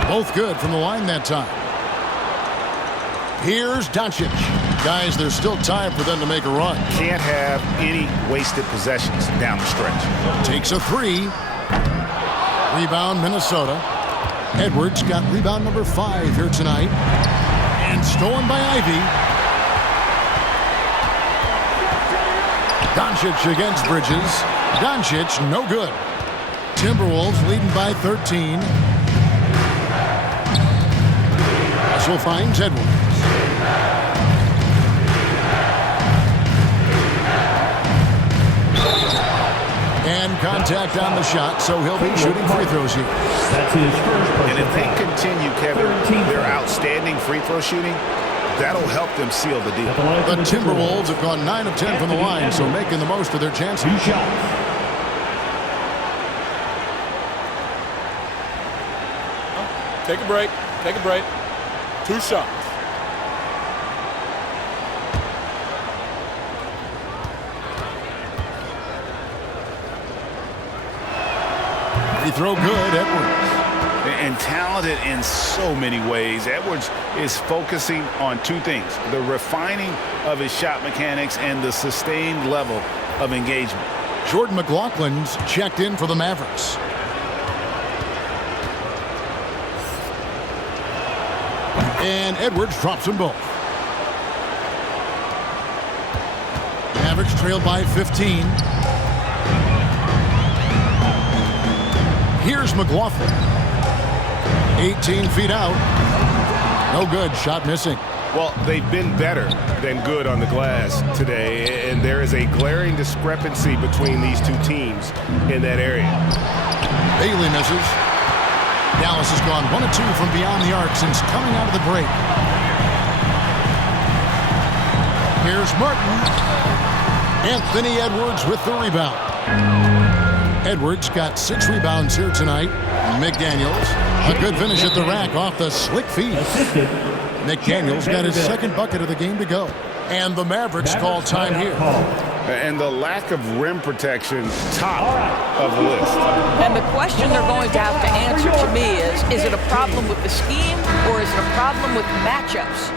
Both good from the line that time. Here's Doncic. Guys, there's still time for them to make a run. Can't have any wasted possessions down the stretch. Takes a 3. Rebound, Minnesota. Edwards got rebound number 5 here tonight. And stolen by Ivy. Doncic against Bridges. Doncic, no good. Timberwolves leading by 13. Russell finds Edwards. And contact on the shot, so he'll be shooting free throws here. That's his first. And if they continue, Kevin, their outstanding free throw shooting, that'll help them seal the deal. The Timberwolves have gone 9 of 10 from the line, so making the most of their chances. 2 shots. Take a break. Take a break. 2 shots. Free throw good, Edwards. And talented in so many ways. Edwards is focusing on 2 things: the refining of his shot mechanics and the sustained level of engagement. Jordan McLaughlin's checked in for the Mavericks. And Edwards drops them both. Mavericks trailed by 15. Here's McLaughlin. 18 feet out. No good. Shot missing. Well, they've been better than good on the glass today, and there is a glaring discrepancy between these 2 teams in that area. Bailey misses. Dallas has gone 1 of 2 from beyond the arc since coming out of the break. Here's Martin. Anthony Edwards with the rebound. Edwards got 6 rebounds here tonight. McDaniels, a good finish at the rack off the slick feed. McDaniels got his 2nd bucket of the game to go. And the Mavericks call time here. And the lack of rim protection, top of the list. And the question they're going to have to answer to me is it a problem with the scheme or is it a problem with matchups?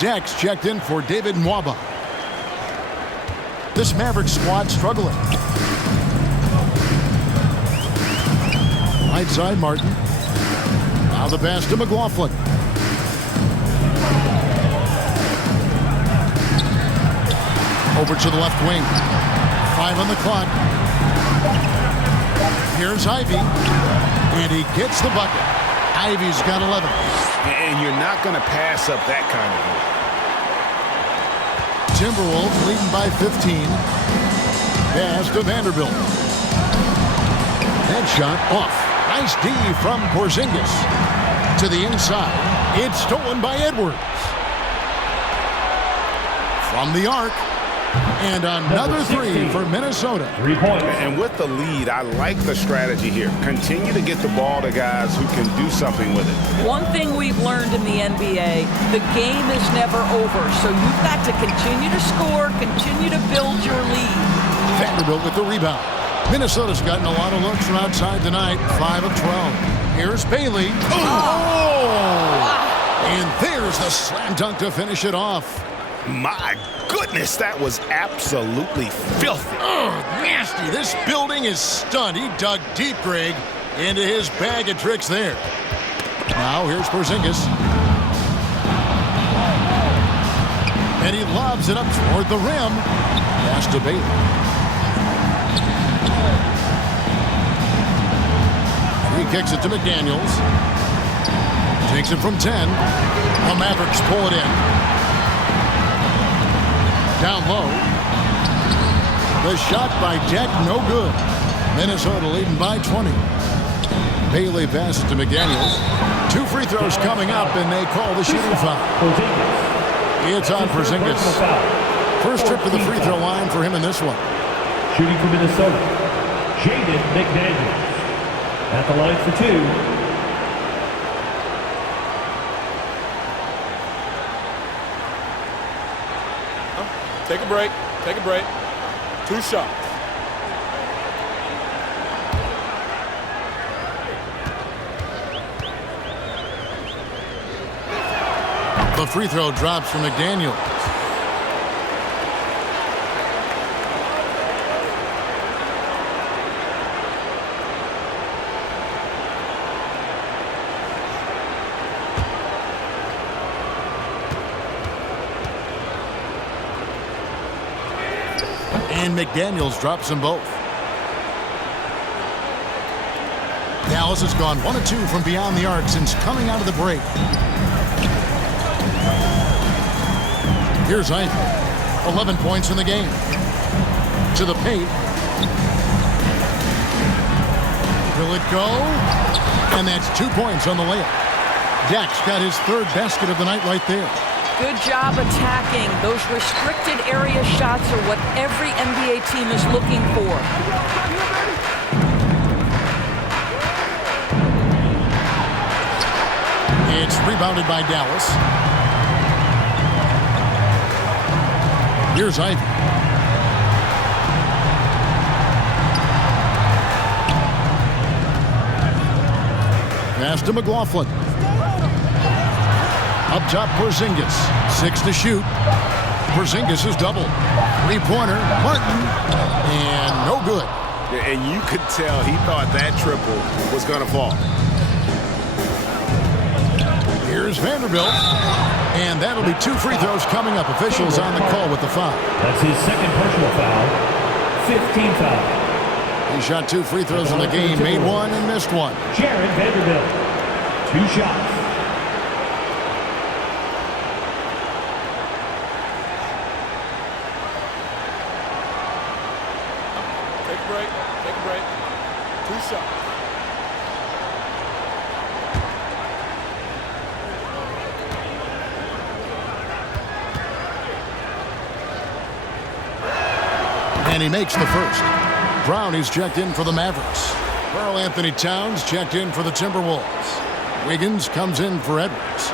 Dex checked in for David Nwaba. This Mavericks squad struggling. Right side, Martin. Now the pass to McLaughlin. Over to the left wing. 5 on the clock. Here's Ivy. And he gets the bucket. Ivy's got 11. And you're not going to pass up that kind of move. Timberwolves leading by 15. Pass to Vanderbilt. That shot off. Nice D from Porzingis. To the inside. It's stolen by Edwards. From the arc. And another 3 for Minnesota. 3 points. And with the lead, I like the strategy here. Continue to get the ball to guys who can do something with it. One thing we've learned in the NBA, the game is never over. So you've got to continue to score, continue to build your lead. Vanderbilt with the rebound. Minnesota's gotten a lot of looks from outside tonight. 5 of 12. Here's Bailey. And there's the slam dunk to finish it off. My goodness, that was absolutely filthy. Oh, nasty. This building is stunned. He dug deep, Greg, into his bag of tricks there. Now here's Porzingis. And he lobs it up toward the rim. Pass to Bailey. He kicks it to McDaniels. Takes it from 10. The Mavericks pull it in. Down low. The shot by Deck, no good. Minnesota leading by 20. Bailey passes to McDaniels. 2 free throws coming up, and they call the shooting foul. It's on Porzingis. First trip to the free throw line for him in this one. Shooting for Minnesota, Jaden McDaniels. At the line for 2. Take a break. Take a break. 2 shots. The free throw drops from McDaniels. And McDaniels drops them both. Dallas has gone 1 of 2 from beyond the arc since coming out of the break. Here's Ivy. 11 points in the game. To the paint. Will it go? And that's 2 points on the layup. Dex got his 3rd basket of the night right there. Good job attacking. Those restricted area shots are what every NBA team is looking for. It's rebounded by Dallas. Here's Ivy. Pass to McLaughlin. Up top, Porzingis. 6 to shoot. Porzingis is doubled. Three-pointer, Martin, and no good. And you could tell he thought that triple was going to fall. Here's Vanderbilt. And that'll be 2 free throws coming up. Officials on the call with the foul. That's his second personal foul. 15 foul. He shot 2 free throws in the game, made 1 and missed 1. Jared Vanderbilt, 2 shots. Take a break. Take a break. 2 shots. And he makes the first. Brown is checked in for the Mavericks. Karl-Anthony Towns checked in for the Timberwolves. Wiggins comes in for Edwards.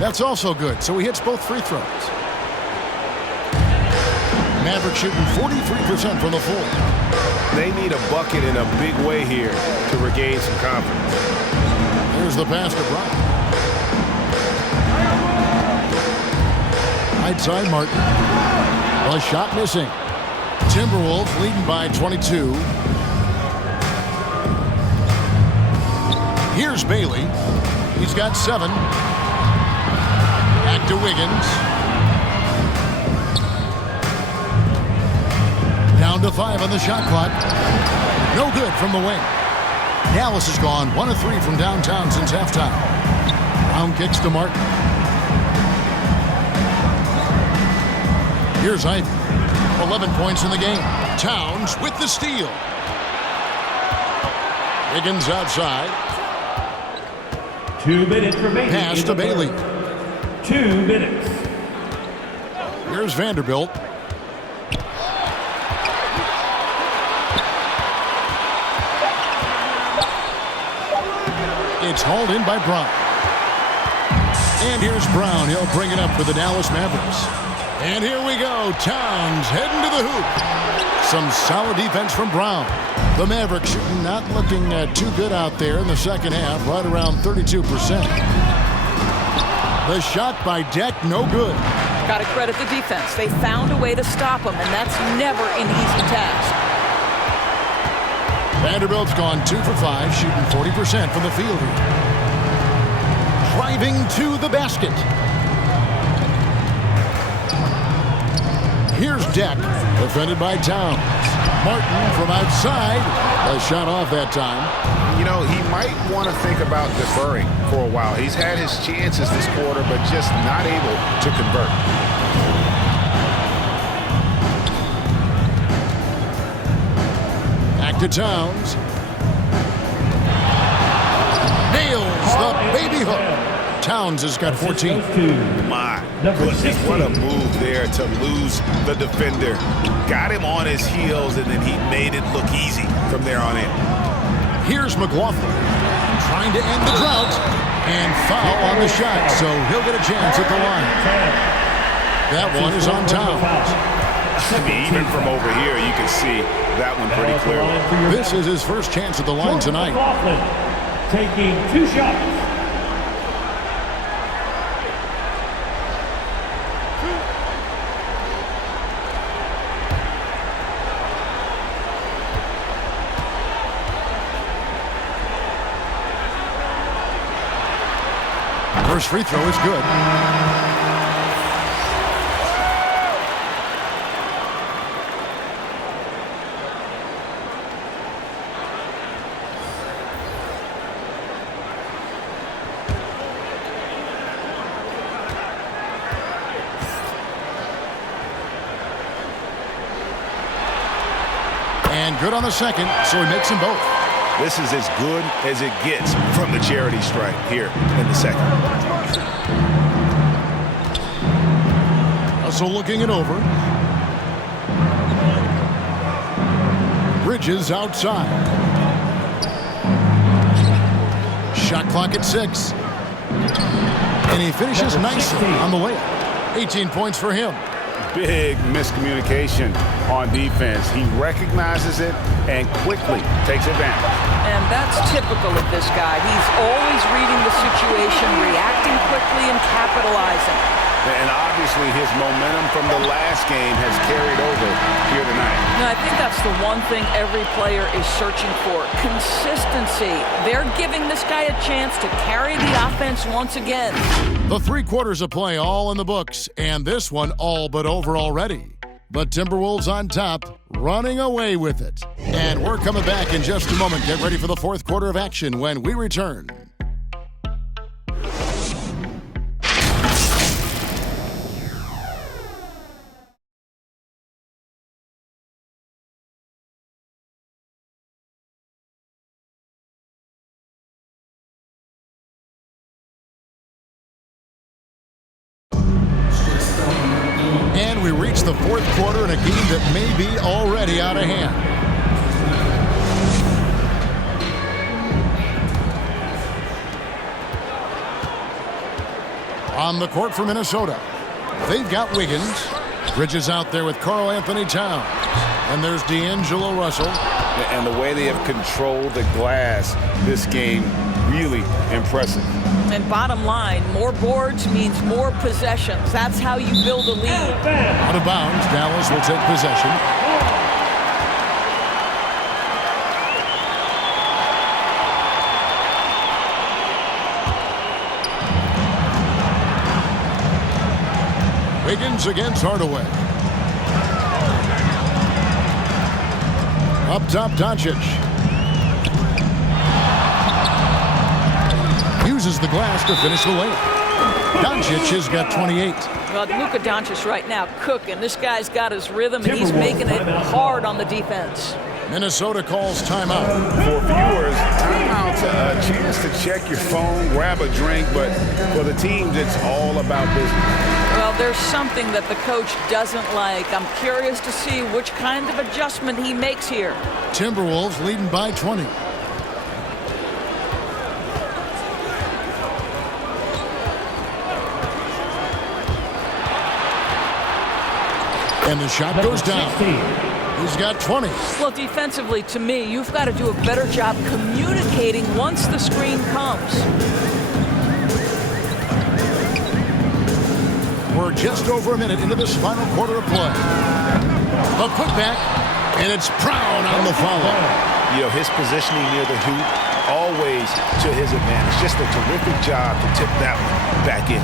That's also good, so he hits both free throws. Mavericks shooting 43% from the floor. They need a bucket in a big way here to regain some confidence. Here's the pass to Brown. Right side, Martin. A shot missing. Timberwolves leading by 22. Here's Bailey. He's got 7. Back to Wiggins. Down to 5 on the shot clock. No good from the wing. Dallas has gone 1 of 3 from downtown since halftime. Brown kicks to Martin. Here's Ivy. 11 points in the game. Towns with the steal. Wiggins outside. 2 minutes remaining. Pass to Bailey. 2 minutes. Here's Vanderbilt. It's hauled in by Brown. And here's Brown. He'll bring it up for the Dallas Mavericks. And here we go. Towns heading to the hoop. Some solid defense from Brown. The Mavericks shooting not looking too good out there in the second half, right around 32%. The shot by Deck, no good. Got to credit the defense. They found a way to stop him, and that's never an easy task. Vanderbilt's gone 2 for 5, shooting 40% from the field here. Driving to the basket. Here's Deck, defended by Towns. Martin from outside. A shot off that time. You know, he might want to think about deferring for a while. He's had his chances this quarter, but just not able to convert. Back to Towns. Nails the baby hook. Towns has got 14. My goodness, what a move there to lose the defender. Got him on his heels, and then he made it look easy from there on in. Here's McLaughlin trying to end the drought, and foul on the shot, so he'll get a chance at the line. That one is on Towns. I mean, even from over here, you can see that one pretty clearly. This is his first chance at the line tonight. McLaughlin taking 2 shots. First free throw is good. And good on the second, so he makes them both. This is as good as it gets from the charity stripe here in the second. Russell looking it over. Bridges outside. Shot clock at 6. And he finishes nicely on the layup. 18 points for him. Big miscommunication on defense. He recognizes it and quickly takes advantage. And that's typical of this guy. He's always reading the situation, reacting quickly, and capitalizing. And obviously his momentum from the last game has carried over here tonight. No, I think that's the one thing every player is searching for. Consistency. They're giving this guy a chance to carry the offense once again. The 3 quarters of play all in the books, and this one all but over already. But Timberwolves on top, running away with it. And we're coming back in just a moment. Get ready for the 4th quarter of action when we return. And we reach the 4th quarter in a game that may be already out of hand. On the court for Minnesota, they've got Wiggins. Bridges out there with Karl-Anthony Towns. And there's D'Angelo Russell. And the way they have controlled the glass this game, really impressive. And bottom line, more boards means more possessions. That's how you build a lead. Out of bounds, Dallas will take possession. Wiggins against Hardaway. Up top, Doncic. Uses the glass to finish the layup. Doncic has got 28. Well, Luka Doncic right now cooking. This guy's got his rhythm, and he's making it hard on the defense. Minnesota calls timeout. For viewers, timeout's a chance to check your phone, grab a drink, but for the teams, it's all about business. Well, there's something that the coach doesn't like. I'm curious to see which kind of adjustment he makes here. Timberwolves leading by 20. And the shot goes down. He's got 20. Well, defensively, to me, you've got to do a better job communicating once the screen comes. We're just over a minute into this final quarter of play. A putback, and it's Brown on the follow. You know, his positioning near the hoop, always to his advantage. Just a terrific job to tip that one back in.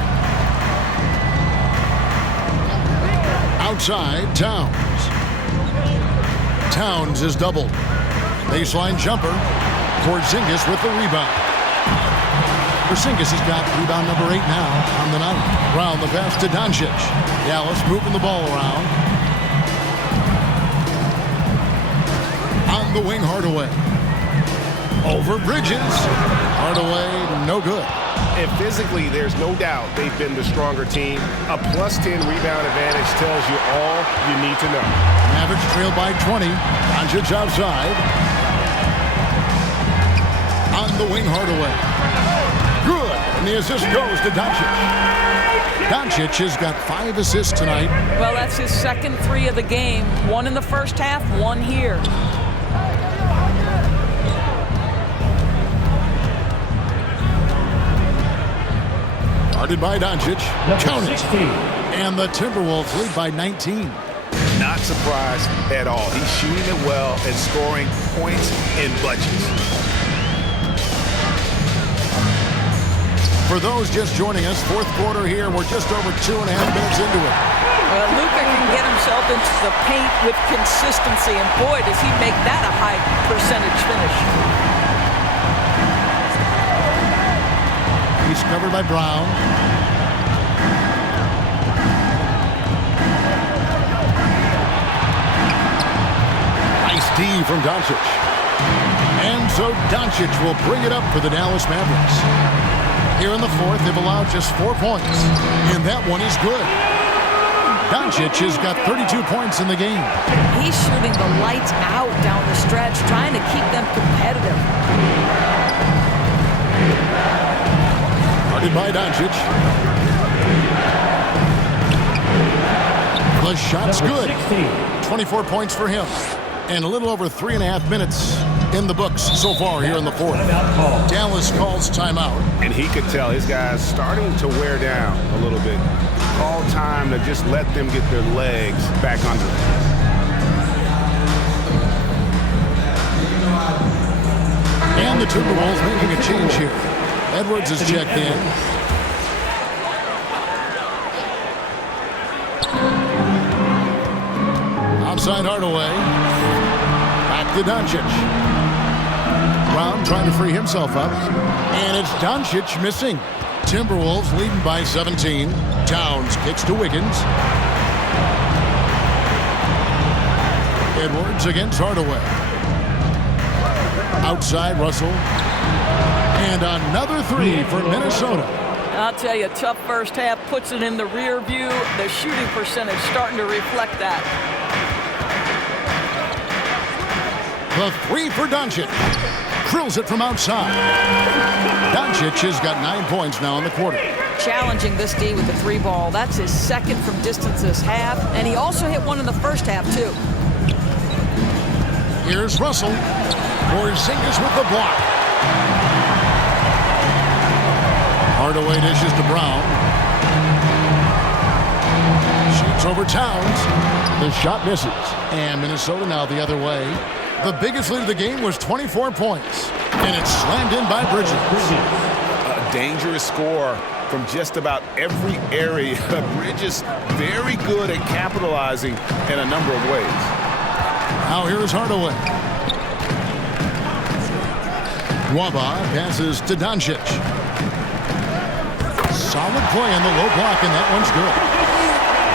Outside, Towns. Towns is doubled. Baseline jumper. Porzingis with the rebound. Porzingis has got rebound number 8 now on the night. Brown the pass to Doncic. Dallas moving the ball around. On the wing, Hardaway. Over Bridges. Hardaway, no good. And physically, there's no doubt they've been the stronger team. A +10 rebound advantage tells you all you need to know. Mavericks trail by 20. Doncic outside. On the wing, Hardaway. Good. And the assist goes to Doncic. Doncic has got 5 assists tonight. Well, that's his second 3 of the game. 1 in the first half, 1 here. Guarded by Doncic. Count it. And the Timberwolves lead by 19. Not surprised at all. He's shooting it well and scoring points in bunches. For those just joining us, 4th quarter here. We're just over 2.5 minutes into it. Well, Luka can get himself into the paint with consistency, and boy, does he make that a high percentage finish. He's covered by Brown. Nice D from Doncic. And so Doncic will bring it up for the Dallas Mavericks. Here in the fourth, they've allowed just 4 points, and that one is good. Doncic has got 32 points in the game. He's shooting the lights out down the stretch, trying to keep them competitive. Guarded by Doncic. The shot's good. 24 points for him. And a little over 3.5 minutes in the books so far here in the fourth. Dallas calls timeout. And he could tell his guys starting to wear down a little bit. Call time to just let them get their legs back under them. And the Timberwolves making a change here. Edwards is checked in. Outside Hardaway. Back to Doncic. Brown trying to free himself up. And it's Doncic missing. Timberwolves leading by 17. Towns kicks to Wiggins. Edwards against Hardaway. Outside Russell. And another three for Minnesota. I'll tell you, tough first half, puts it in the rear view. The shooting percentage starting to reflect that. The three for Doncic. Drills it from outside. Doncic has got 9 points now in the quarter. Challenging this D with the three ball. That's his second from distance this half. And he also hit one in the first half, too. Here's Russell. Porzingis with the block. Hardaway dishes to Brown. Shoots over Towns. The shot misses. And Minnesota now the other way. The biggest lead of the game was 24 points. And it's slammed in by Bridges. A dangerous score from just about every area. Bridges very good at capitalizing in a number of ways. Now here's Hardaway. Waba passes to Doncic. Solid play on the low block, and that one's good.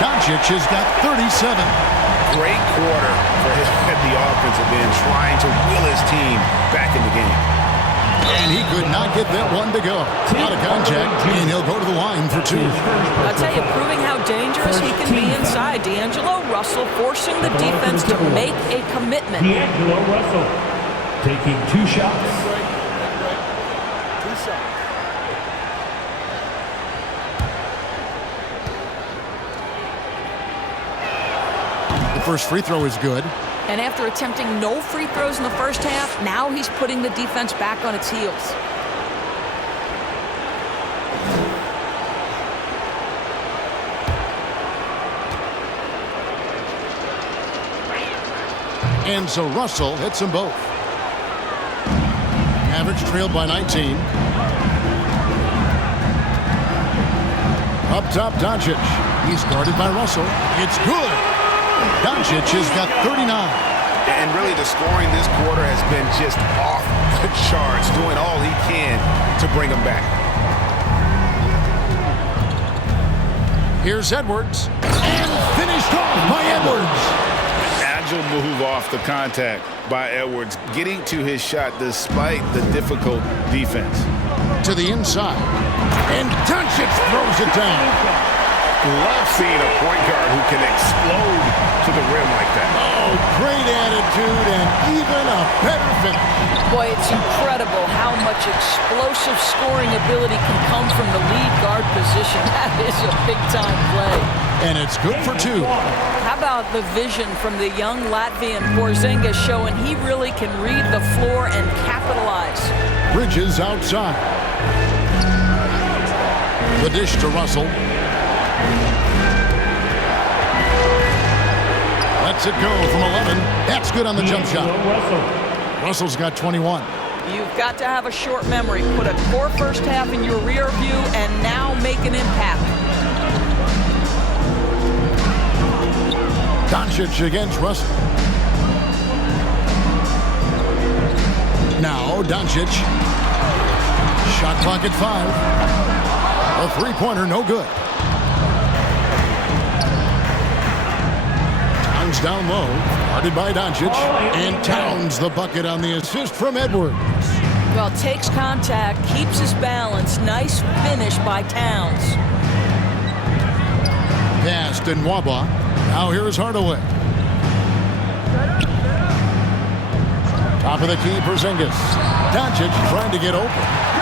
Doncic has got 37. Great quarter for him at the offensive end, trying to will his team back in the game. And he could not get that one to go. Out of contact, and he'll go to the line for two. I'll tell you, proving how dangerous he can be inside. D'Angelo Russell forcing the defense to make a commitment. D'Angelo Russell taking 2 shots. First free throw is good. And after attempting no free throws in the first half, now he's putting the defense back on its heels. And so Russell hits them both. Mavericks trailed by 19. Up top, Doncic. He's guarded by Russell. It's good. Doncic has got 39. And really the scoring this quarter has been just off the charts, doing all he can to bring them back. Here's Edwards. And finished off by Edwards. Agile move off the contact by Edwards, getting to his shot despite the difficult defense. To the inside. And Doncic throws it down. Love seeing a point guard who can explode to the rim like that. Oh, great attitude and even a better finish. Boy, it's incredible how much explosive scoring ability can come from the lead guard position. That is a big-time play. And it's good for two. How about the vision from the young Latvian Porzingis showing he really can read the floor and capitalize. Bridges outside. The dish to Russell. Lets it go from 11. That's good on the jump shot. Russell's got 21. You've got to have a short memory. Put a core first half in your rear view and now make an impact. Doncic against Russell. Now Doncic. Shot clock at 5. A three-pointer, no good. Barnes down low. Guarded by Doncic. And Towns the bucket on the assist from Edwards. Well, takes contact, keeps his balance. Nice finish by Towns. Passed in Waba. Now here's Hardaway. Top of the key, Porzingis. Doncic trying to get open.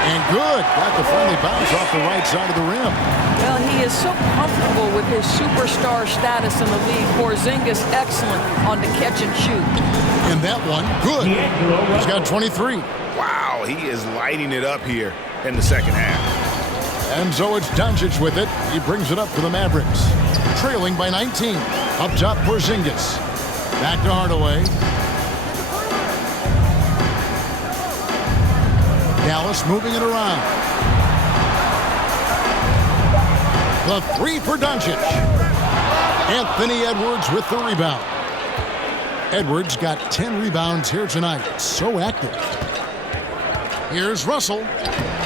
And good. Got the friendly bounce off the right side of the rim. Well, he is so comfortable with his superstar status in the league. Porzingis excellent on the catch and shoot. And that one, good. He's got 23. Wow, he is lighting it up here in the second half. And so it's Doncic with it. He brings it up for the Mavericks. Trailing by 19. Up top, Porzingis. Back to Hardaway. Dallas moving it around. The three for Doncic. Anthony Edwards with the rebound. Edwards got 10 rebounds here tonight. So active. Here's Russell.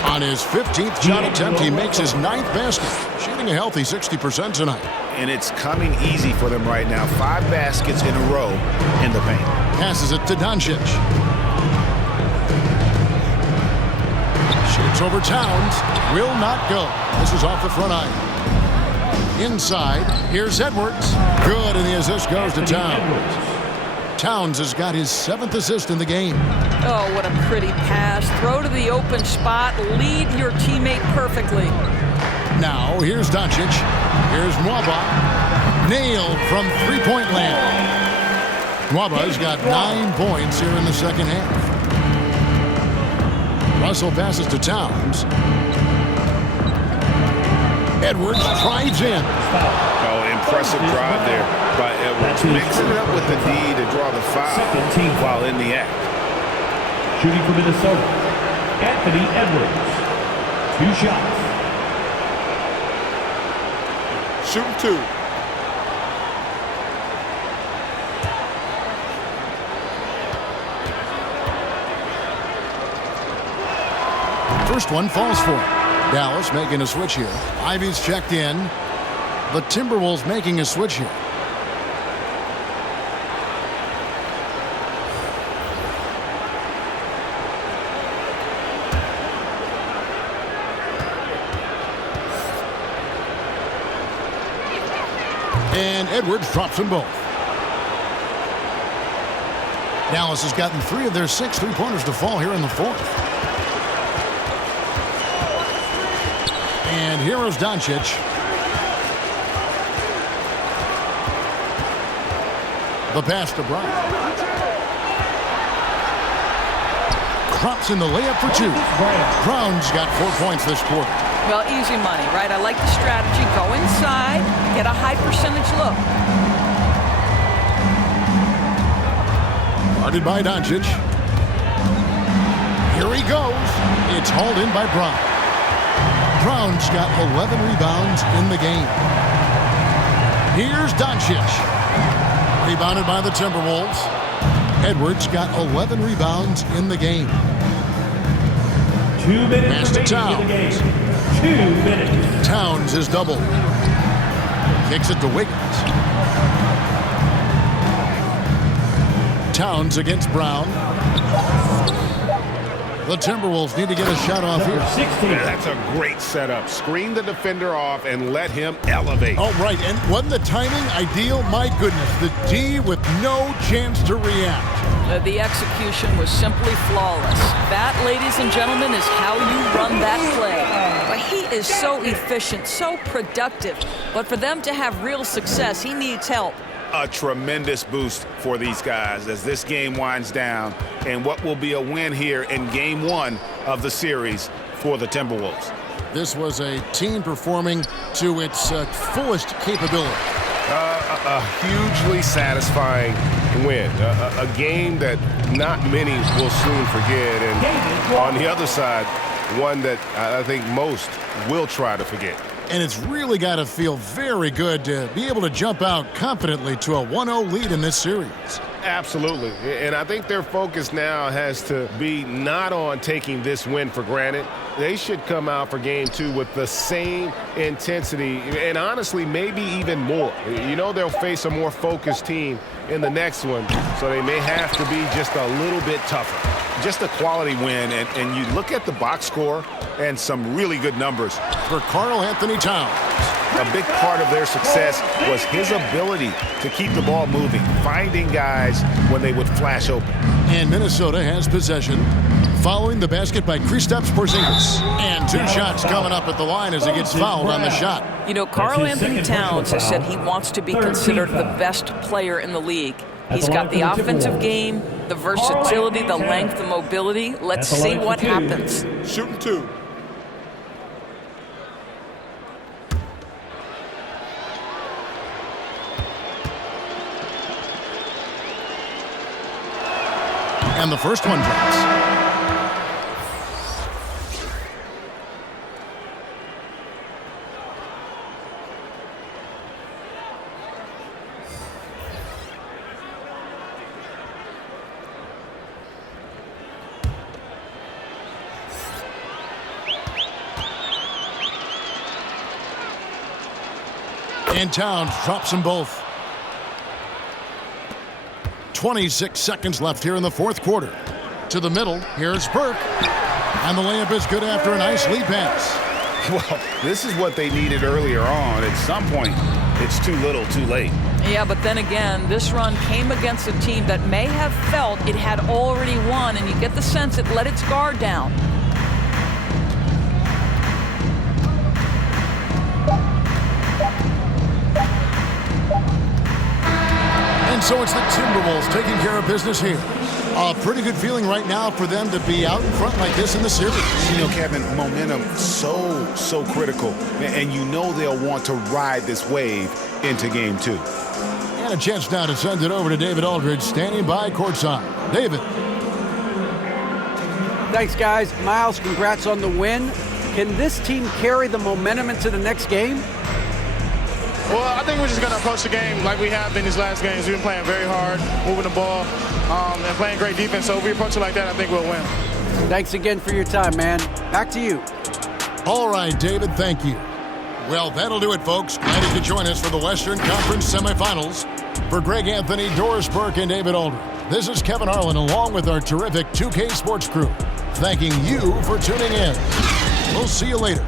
On his 15th shot attempt, he makes his 9th basket. Shooting a healthy 60% tonight. And it's coming easy for them right now. 5 baskets in a row in the paint. Passes it to Doncic. Shoots over Towns. Will not go. This is off the front iron. Inside, here's Edwards. Good, and the assist goes to Towns. Towns has got his 7th assist in the game. Oh, what a pretty pass. Throw to the open spot. Lead your teammate perfectly. Now, here's Doncic. Here's Mwaba. Nailed from three-point land. Mwaba's got 9 points here in the second half. Russell passes to Towns. Edwards drives in. Oh, impressive drive there by Edwards. Mixing it up with the D to draw the foul while in the act. Shooting for Minnesota, Anthony Edwards. 2 shots. Shooting 2. First one falls for him. Dallas making a switch here. Ivy's checked in. The Timberwolves making a switch here. And Edwards drops them both. Dallas has gotten 3 of their 6 three-pointers to fall here in the fourth. And here is Doncic. The pass to Brown. Crops in the layup for 2. Brown's got 4 points this quarter. Well, easy money, right? I like the strategy. Go inside, get a high percentage look. Guarded by Doncic. Here he goes. It's hauled in by Brown. Brown's got 11 rebounds in the game. Here's Doncic. Rebounded by the Timberwolves. Edwards got 11 rebounds in the game. 2 minutes Pass to remaining in the game. Towns. 2 minutes. Towns is doubled. Kicks it to Wiggins. Towns against Brown. The Timberwolves need to get a shot off here. 16. Yeah, that's a great setup. Screen the defender off and let him elevate. Oh, right. And wasn't the timing ideal? My goodness. The D with no chance to react. The execution was simply flawless. That, ladies and gentlemen, is how you run that play. But he is so efficient, so productive. But for them to have real success, he needs help. A tremendous boost for these guys as this game winds down and what will be a win here in game 1 of the series for the Timberwolves. This was a team performing to its fullest capability. A hugely satisfying win. A game that not many will soon forget. And on the other side, one that I think most will try to forget. And it's really got to feel very good to be able to jump out confidently to a 1-0 lead in this series. Absolutely. And I think their focus now has to be not on taking this win for granted. They should come out for game 2 with the same intensity and honestly maybe even more. You know they'll face a more focused team in the next one, so they may have to be just a little bit tougher. Just a quality win, and you look at the box score and some really good numbers. For Karl-Anthony Towns. A big part of their success was his ability to keep the ball moving, finding guys when they would flash open. And Minnesota has possession following the basket by Kristaps Porzingis. And 2 shots coming up at the line as he gets fouled on the shot. You know, Karl-Anthony Towns has said he wants to be considered the best player in the league. He's got the offensive game, the versatility, the length, the mobility. Let's see what happens. Shooting 2. And the first one drops. And Towns drops them both. 26 seconds left here in the fourth quarter. To the middle, here's Burke. And the layup is good after a nice lead pass. Well, this is what they needed earlier on. At some point, it's too little, too late. Yeah, but then again, this run came against a team that may have felt it had already won, and you get the sense it let its guard down. And so it's the Timberwolves taking care of business here. A pretty good feeling right now for them to be out in front like this in the series. You know, Kevin, momentum so critical. And you know they'll want to ride this wave into game 2. And a chance now to send it over to David Aldridge, standing by courtside. David. Thanks, guys. Miles, congrats on the win. Can this team carry the momentum into the next game? Well, I think we're just going to approach the game like we have been these last games. We've been playing very hard, moving the ball, and playing great defense. So if we approach it like that, I think we'll win. Thanks again for your time, man. Back to you. All right, David, thank you. Well, that'll do it, folks. Glad you could join us for the Western Conference semifinals. For Greg Anthony, Doris Burke, and David Aldridge, this is Kevin Harlan along with our terrific 2K Sports crew, thanking you for tuning in. We'll see you later.